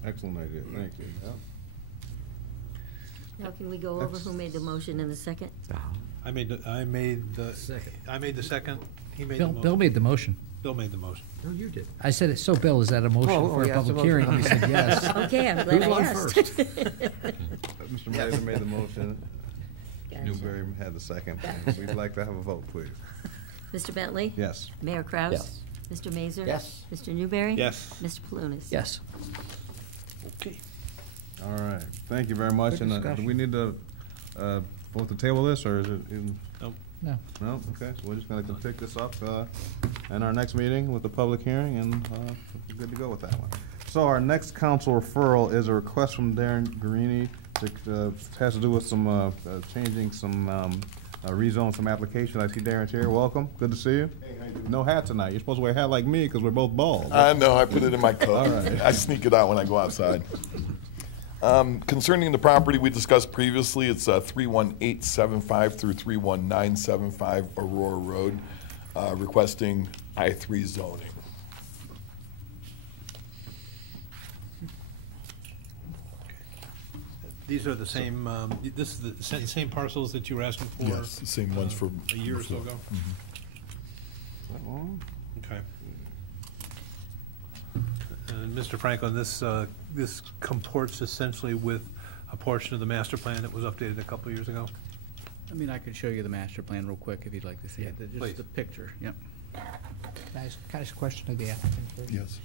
Excellent idea. Thank you. Yeah. Now, can we go over who made the motion in the second? I made the Second. I made the second. He made the Bill, motion. Bill made the motion. Bill made the motion. No, you did. I said it, so Bill, is that a motion Oh, for a yeah, it's a public hearing? motion. He said yes. Okay, I'm Who's glad I on asked. first? Mr. Mazer made the motion. Gotcha. Newberry had the second. We'd like to have a vote, please. Mr. Bentley? Yes. Mayor Kraus? Yes. Mr. Mazer? Yes. Mr. Newberry? Yes. Mr. Palunas? Yes. Okay. All right. Thank you very much. Good And do discussion. we need to vote to table this, or is it in? Nope. No. No? Okay, so we're just gonna pick this up in our next meeting with the public hearing, and we're good to go with that one. So our next council referral is a request from Darren Guarini. It has to do with some changing some rezone some application. I see Darren's here. Welcome. Good to see you. Hey, how you doing? No hat tonight. You're supposed to wear a hat like me because we're both bald. I know, I put it in my coat. All right. I sneak it out when I go outside. Concerning the property we discussed previously, it's 31875 through 31975 Aurora Road, requesting I-3 zoning. These are the same, this is the same parcels that you were asking for? Yes, the same ones for a year or so before. ago? That long? Okay. Mr. Franklin, this comports essentially with a portion of the master plan that was updated a couple of years ago? I mean, I could show you the master plan real quick if you'd like to see it. Please. Just the picture, yep. Can I ask a question of the applicant first? Yes.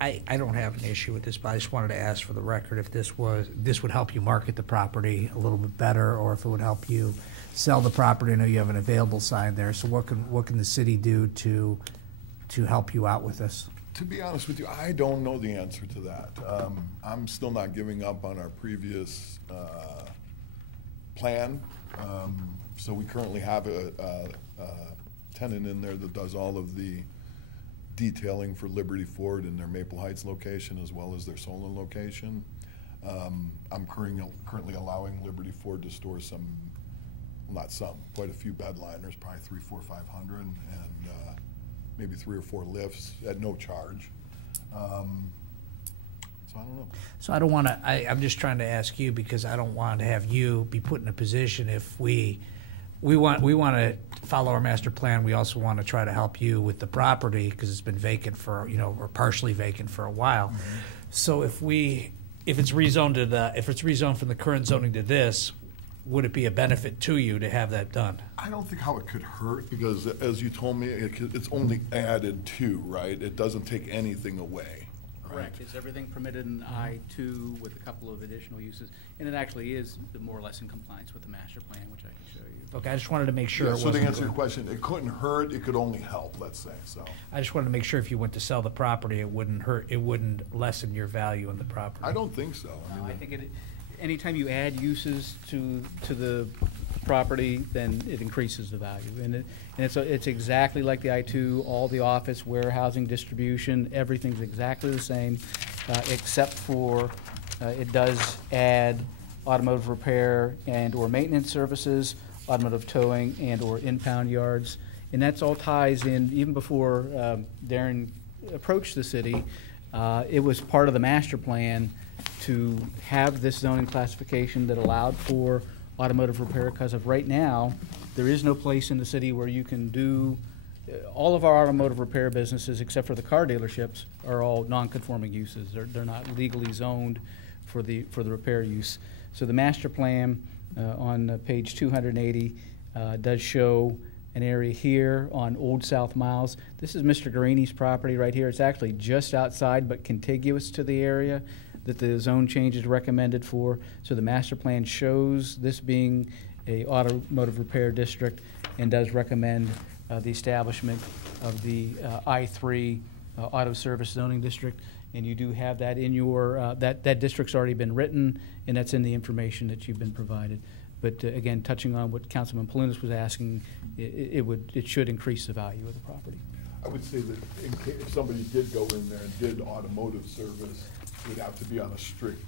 I don't have an issue with this, but I just wanted to ask for the record if this would help you market the property a little bit better, or if it would help you sell the property. I know you have an available sign there, so what can the city do to help you out with this? To be honest with you, I don't know the answer to that. I'm still not giving up on our previous plan. So we currently have a tenant in there that does all of the detailing for Liberty Ford in their Maple Heights location as well as their Solon location. I'm currently allowing Liberty Ford to store quite a few bed liners, probably 300, 400, 500, and maybe 3 or 4 lifts at no charge. So I don't know. So I don't want to, I'm just trying to ask you, because I don't want to have you be put in a position if we want to follow our master plan. We also want to try to help you with the property because it's been vacant for, or partially vacant for a while. Mm-hmm. So if it's rezoned from the current zoning to this, would it be a benefit to you to have that done? I don't think how it could hurt, because as you told me, it's only added to, right? It doesn't take anything away. Correct. It's everything permitted in I-2 with a couple of additional uses, and it actually is more or less in compliance with the master plan, which I can show you. Okay, I just wanted to make sure Yeah, it so to wasn't. answer your question, it couldn't hurt, it could only help, let's say, so. I just wanted to make sure if you went to sell the property, it wouldn't hurt, it wouldn't lessen your value in the property. I don't think so. I think anytime you add uses to the property, then it increases the value. And it's exactly like the I-2, all the office, warehousing, distribution, everything's exactly the same, except for it does add automotive repair and/or maintenance services, automotive towing and/or impound yards. And that's all ties in, even before Darren approached the city, it was part of the master plan to have this zoning classification that allowed for automotive repair, because of right now, there is no place in the city where you can do, all of our automotive repair businesses, except for the car dealerships, are all non-conforming uses. They're not legally zoned for the repair use. So the master plan on page 280 does show an area here on Old South Miles. This is Mr. Garini's property right here. It's actually just outside but contiguous to the area that the zone change is recommended for. So the master plan shows this being a automotive repair district and does recommend the establishment of the I-3 auto service zoning district. And you do have that in your, that district's already been written, and that's in the information that you've been provided. But again, touching on what Councilman Palunas was asking, it should increase the value of the property. I would say that if somebody did go in there and did automotive service, it would have to be on a strict,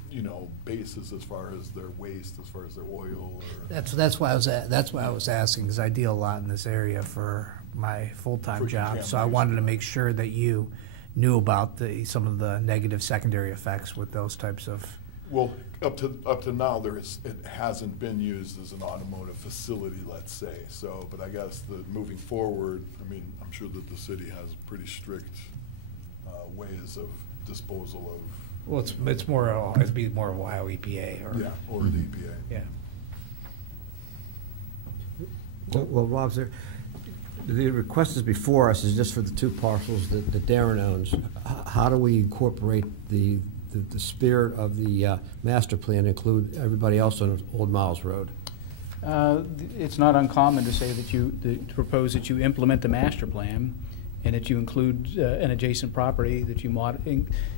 basis as far as their waste, as far as their oil. Or That's why I was asking, because I deal a lot in this area for my full-time For job. So I wanted to make sure that you knew about some of the negative secondary effects with those types of. Well, up to now, it hasn't been used as an automotive facility, let's say. So, but I guess moving forward, I'm sure that the city has pretty strict ways of disposal of. Well, it'd be more of Ohio EPA or. Yeah, or the EPA. Yeah. Well, Rob, the request is before us is just for the two parcels that Darren owns. How do we incorporate the spirit of the master plan, include everybody else on Old Miles Road? It's not uncommon to say to propose that you implement the master plan and that you include an adjacent property, that you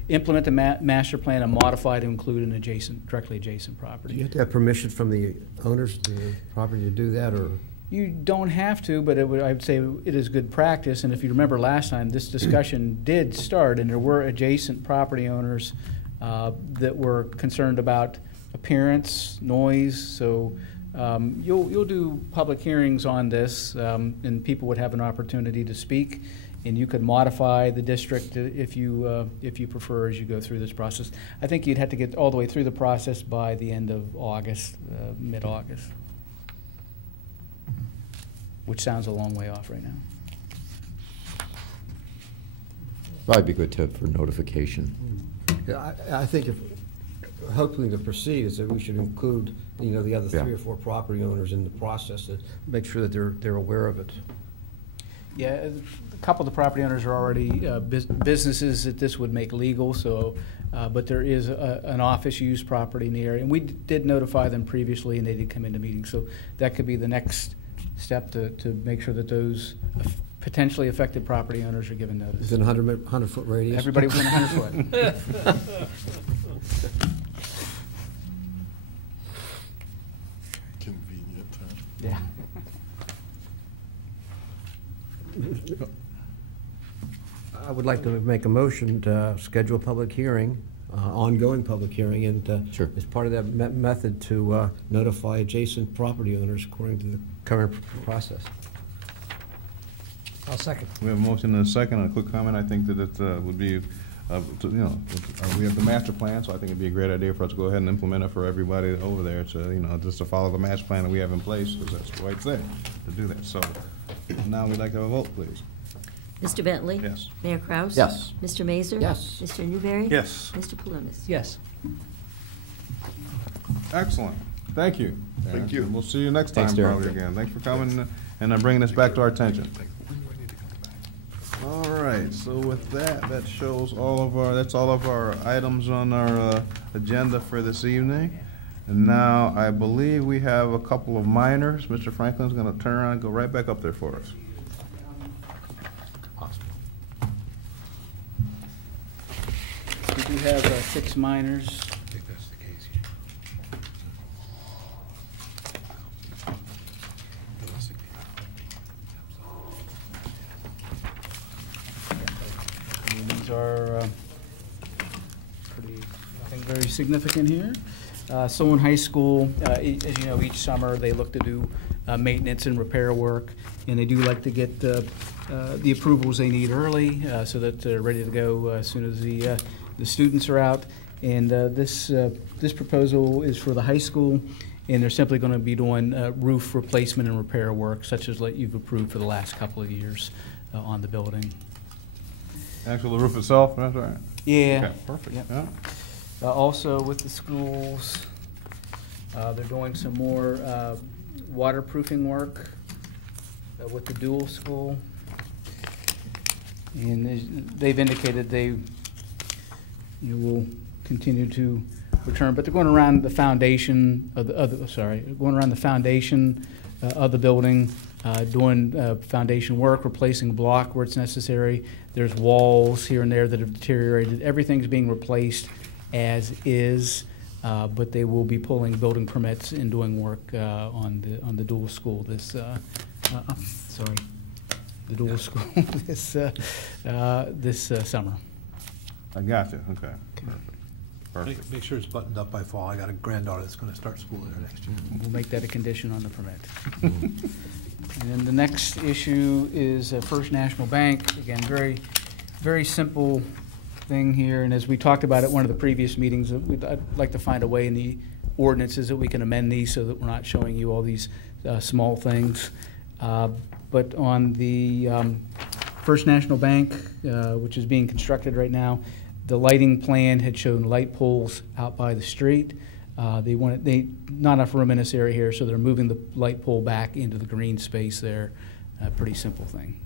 implement the master plan and modify to include an directly adjacent property. Do you have to have permission from the owners of the property to do that, or? You don't have to, but I would say it is good practice. And if you remember last time, this discussion did start, and there were adjacent property owners that were concerned about appearance, noise. So you'll do public hearings on this, and people would have an opportunity to speak. And you could modify the district if you prefer as you go through this process. I think you'd have to get all the way through the process by the end of August, mid-August, which sounds a long way off right now. Probably be good for notification. Yeah, I think hopefully to proceed is that we should include, the other 3 or 4 property owners in the process to make sure that they're aware of it. Yeah, a couple of the property owners are already businesses that this would make legal, so, but there is an office use property in the area. And we did notify them previously, and they did come into meetings. So that could be the next step to make sure that those potentially affected property owners are given notice. Is it 100-foot radius? Everybody within 100 foot. Convenient, huh? Yeah. I would like to make a motion to schedule a public hearing, ongoing public hearing, and Sure. as part of that method to notify adjacent property owners according to the current process. I'll second. We have a motion and a second. A quick comment. I think that it would be, we have the master plan, so I think it'd be a great idea for us to go ahead and implement it for everybody over there to, just to follow the master plan that we have in place, because that's the right thing to do that. So now we'd like to have a vote, please. Mr. Bentley? Yes. Mayor Kraus? Yes. Mr. Mazur? Yes. Mr. Newberry? Yes. Mr. Palunas? Yes. Excellent. Thank you. Thank you. And we'll see you next time Thanks, Darren. probably again. Thanks for coming and bringing this back to our attention. All right, so with that, that's all of our items on our agenda for this evening. And now I believe we have a couple of minors. Mr. Franklin's going to turn around and go right back up there for us. We do have 6 minors. I think that's the case here. very significant here. Solon High School, as you know, each summer they look to do maintenance and repair work, and they do like to get the approvals they need early so that they're ready to go as soon as the students are out. And this proposal is for the high school, and they're simply going to be doing roof replacement and repair work, such as what you've approved for the last couple of years on the building. Actually, the roof itself, that's right. Yeah. Okay, perfect. Yep. Yeah. Also with the schools, they're doing some more waterproofing work with the dual school. And they've indicated they will continue to return, but they're going around the foundation of going around the foundation of the building, doing foundation work, replacing block where it's necessary. There's walls here and there that have deteriorated. Everything's being replaced as is, but they will be pulling building permits and doing work on the dual school this the dual school this summer. I got you. Okay. Perfect. Perfect. Make sure it's buttoned up by fall. I got a granddaughter that's going to start school there next year. We'll make that a condition on the permit. And then the next issue is First National Bank. Again, very, very simple thing here. And as we talked about at one of the previous meetings, I'd like to find a way in the ordinances that we can amend these so that we're not showing you all these small things. But on the First National Bank, which is being constructed right now, the lighting plan had shown light poles out by the street. Not enough room in this area here, so they're moving the light pole back into the green space there. Pretty simple thing.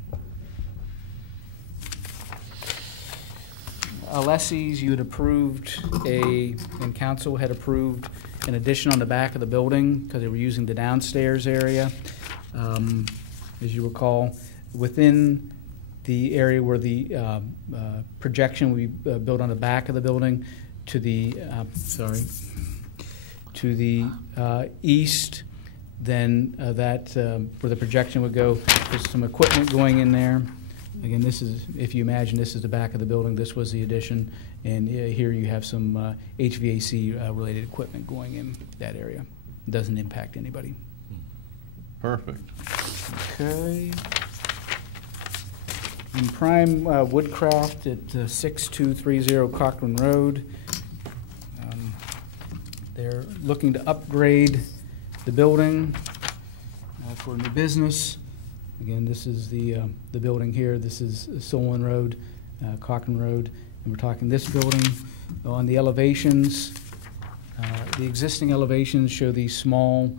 Alessi's, you had approved and council had approved an addition on the back of the building because they were using the downstairs area. As you recall, within the area where the projection will be built on the back of the building to the east, then where the projection would go, there's some equipment going in there. Again, this is, if you imagine, this is the back of the building. This was the addition, and here you have some HVAC-related equipment going in that area. It doesn't impact anybody. Perfect. Okay. In Prime Woodcraft at 6230 Cochrane Road, they're looking to upgrade the building for a new business. Again, this is the building here. This is Solon Road, Cochrane Road, and we're talking this building. On the elevations, the existing elevations show these small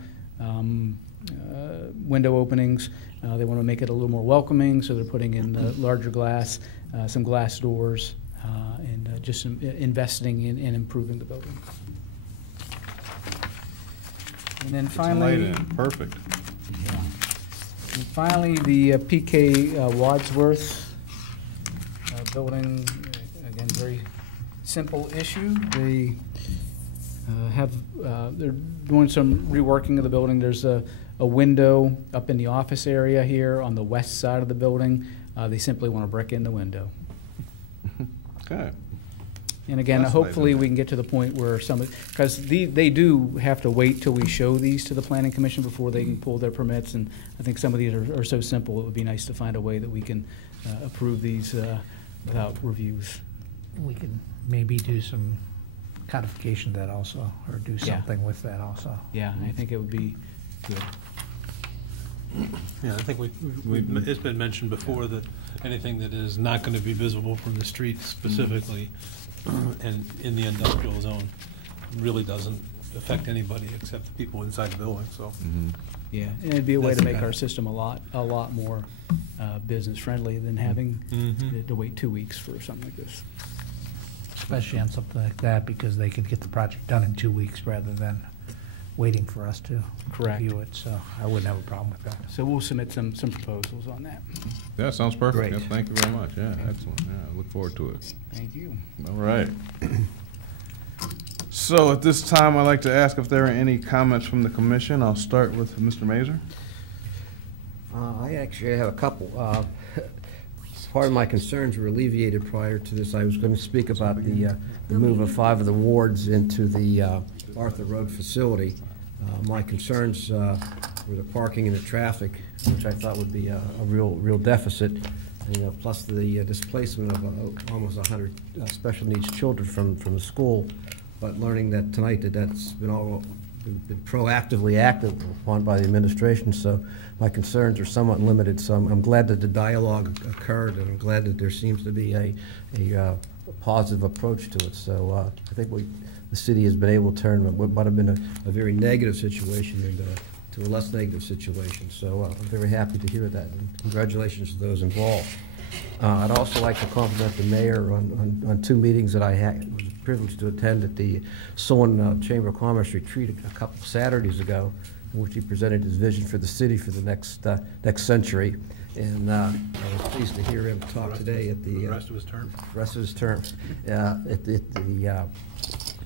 window openings. They want to make it a little more welcoming, so they're putting in larger glass, some glass doors, and just investing in improving the building. And then finally, perfect. Yeah. And finally, the PK Wadsworth building. Again, very simple issue. They they're doing some reworking of the building. There's a window up in the office area here on the west side of the building. They simply want to brick in the window. Okay. And again, hopefully we can get to the point where because they do have to wait till we show these to the Planning Commission before they can pull their permits, and I think some of these are so simple, it would be nice to find a way that we can approve these without reviews. We could maybe do some codification of that also, or do something with that also. Yeah, I think it would be good. Yeah, I think it's been mentioned before that anything that is not going to be visible from the street specifically and in the industrial zone really doesn't affect anybody except the people inside the building, so. Yeah, and it'd be a way to make our system a lot more business friendly than having to wait 2 weeks for something like this. Especially on something like that, because they could get the project done in 2 weeks rather than waiting for us to review it, so I wouldn't have a problem with that. So we'll submit some proposals on that. Yeah, sounds perfect. Great. Yeah, thank you very much. Yeah, excellent. Yeah, I look forward to it. Thank you. All right. So at this time, I'd like to ask if there are any comments from the commission. I'll start with Mr. Mazer. I actually have a couple. part of my concerns were alleviated prior to this. I was going to speak about the move of 5 of the wards into the Arthur Road facility. My concerns were the parking and the traffic, which I thought would be a real deficit, plus the displacement of almost 100 special needs children from the school. But learning that tonight that's been proactively acted upon by the administration, so my concerns are somewhat limited. So I'm glad that the dialogue occurred, and I'm glad that there seems to be a positive approach to it. So I think the city has been able to turn what might have been a very negative situation to a less negative situation. So I'm very happy to hear that, and congratulations to those involved. I'd also like to compliment the mayor on 2 meetings that I was privileged to attend at the Solon Chamber of Commerce retreat a couple Saturdays ago, in which he presented his vision for the city for the next century. And I was pleased to hear him talk today at the rest of his term. Rest of his term at the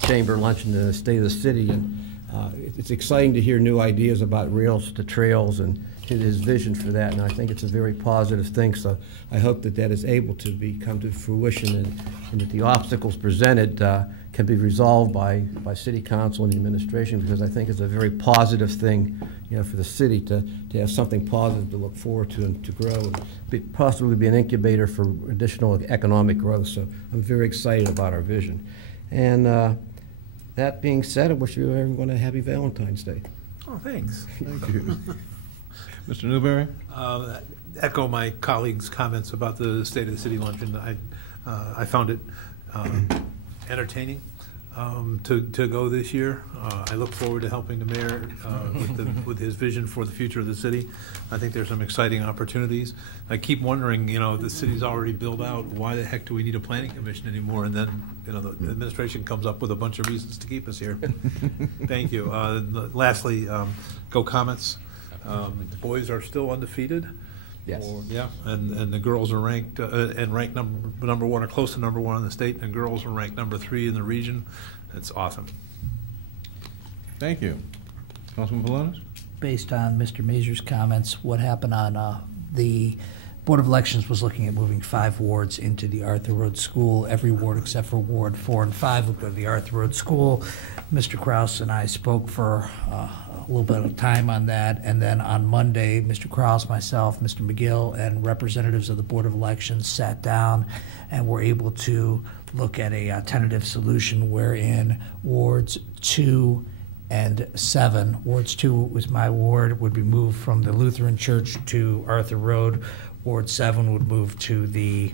chamber luncheon, the State of the City, and it's exciting to hear new ideas about rails to trails and his vision for that, and I think it's a very positive thing. So I hope that is able to come to fruition, and that the obstacles presented can be resolved by City Council and the administration, because I think it's a very positive thing, for the city to have something positive to look forward to and to grow, and possibly be an incubator for additional economic growth. So I'm very excited about our vision. And that being said, I wish you everyone a happy Valentine's Day. Oh, thanks. Thank you. Mr. Newberry? Echo my colleagues' comments about the State of the City luncheon. I found it entertaining to go this year. I look forward to helping the mayor with his vision for the future of the city. I think there's some exciting opportunities. I keep wondering, the city's already built out. Why the heck do we need a planning commission anymore? And then, the administration comes up with a bunch of reasons to keep us here. Thank you. Lastly, go Comets. The boys are still undefeated. Yes. And the girls are ranked ranked number 1 or close to number 1 in the state, and the girls are ranked number 3 in the region. That's awesome. Thank you. Councilman Polonis? Based on Mr. Mazur's comments, what happened on the Board of Elections was looking at moving 5 wards into the Arthur Road School. Every ward except for Ward 4 and 5 would go to the Arthur Road School. Mr. Kraus and I spoke for a little bit of time on that, and then on Monday, Mr. Kraus, myself, Mr. McGill, and representatives of the Board of Elections sat down and were able to look at a tentative solution wherein wards 2 and 7, wards 2 was my ward, would be moved from the Lutheran Church to Arthur Road. Ward 7 would move to the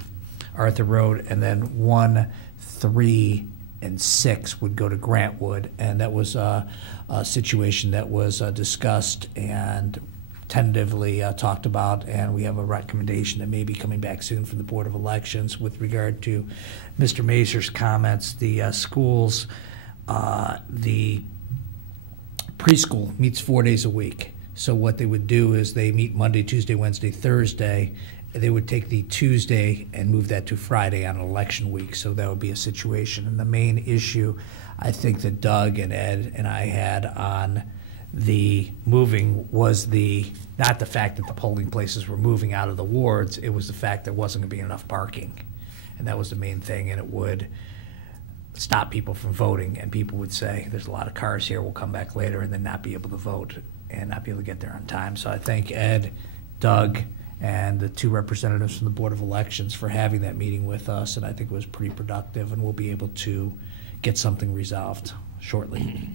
Arthur Road, and then 1, 3, and 6 would go to Grantwood, and that was a situation that was discussed and tentatively talked about, and we have a recommendation that may be coming back soon from the Board of Elections with regard to Mr. Mazur's comments. The schools, the preschool meets 4 days a week. So what they would do is they meet Monday, Tuesday, Wednesday, Thursday. They would take the Tuesday and move that to Friday on election week. So that would be a situation. And the main issue I think that Doug and Ed and I had on the moving was not the fact that the polling places were moving out of the wards, it was the fact there wasn't going to be enough parking. And that was the main thing, and it would stop people from voting, and people would say, there's a lot of cars here, we'll come back later, and then not be able to vote and not be able to get there on time. So I thank Ed, Doug, and the 2 representatives from the Board of Elections for having that meeting with us, and I think it was pretty productive, and we'll be able to get something resolved shortly.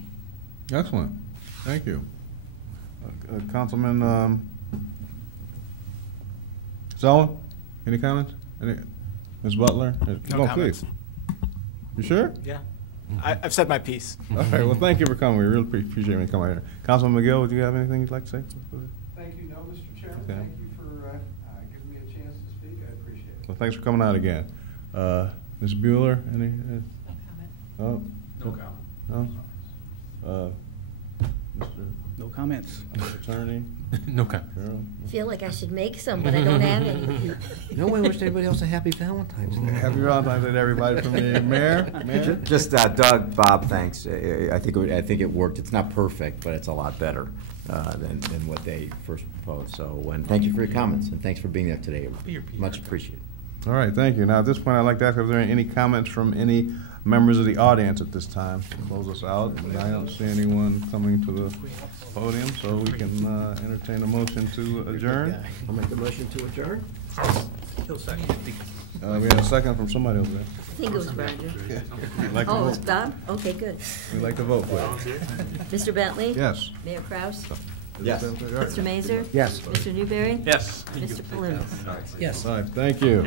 Excellent. Thank you. Councilman Sullivan, any comments? Ms. Butler? No comments. Please. You sure? Yeah. I've said my piece. All right. Well, thank you for coming. We really appreciate you coming here. Councilman McGill, would you have anything you'd like to say? Thank you, Mr. Chairman. Okay. Thank you for giving me a chance to speak. I appreciate it. Well, thanks for coming out again. Ms. Bueller, any? No comment. Oh, No comment. no. Mr. No comments. Attorney? No comment. Carol? I feel like I should make some, but I don't have any. No one wished anybody else a happy Valentine's Day. Happy Valentine's Day to everybody from the mayor. Just Doug, Bob, thanks. I think it worked. It's not perfect, but it's a lot better than what they first proposed. So, and thank you for your comments, and thanks for being there today. Much appreciated. All right, thank you. Now, at this point, I'd like to ask if there are any comments from any members of the audience at this time to close us out. And I don't see anyone coming to the podium, so we can entertain a motion to adjourn. I'll make the motion to adjourn. We had a second from somebody over there. I think it was Roger. We'd like to Oh, it's vote. Bob? Okay, good. We'd like to vote, please. Mr. Bentley? Yes. Mayor Kraus? Yes. Mr. Mazer? Yes. Mr. Newberry? Yes. Mr. Palunas? Yes. All right, thank you.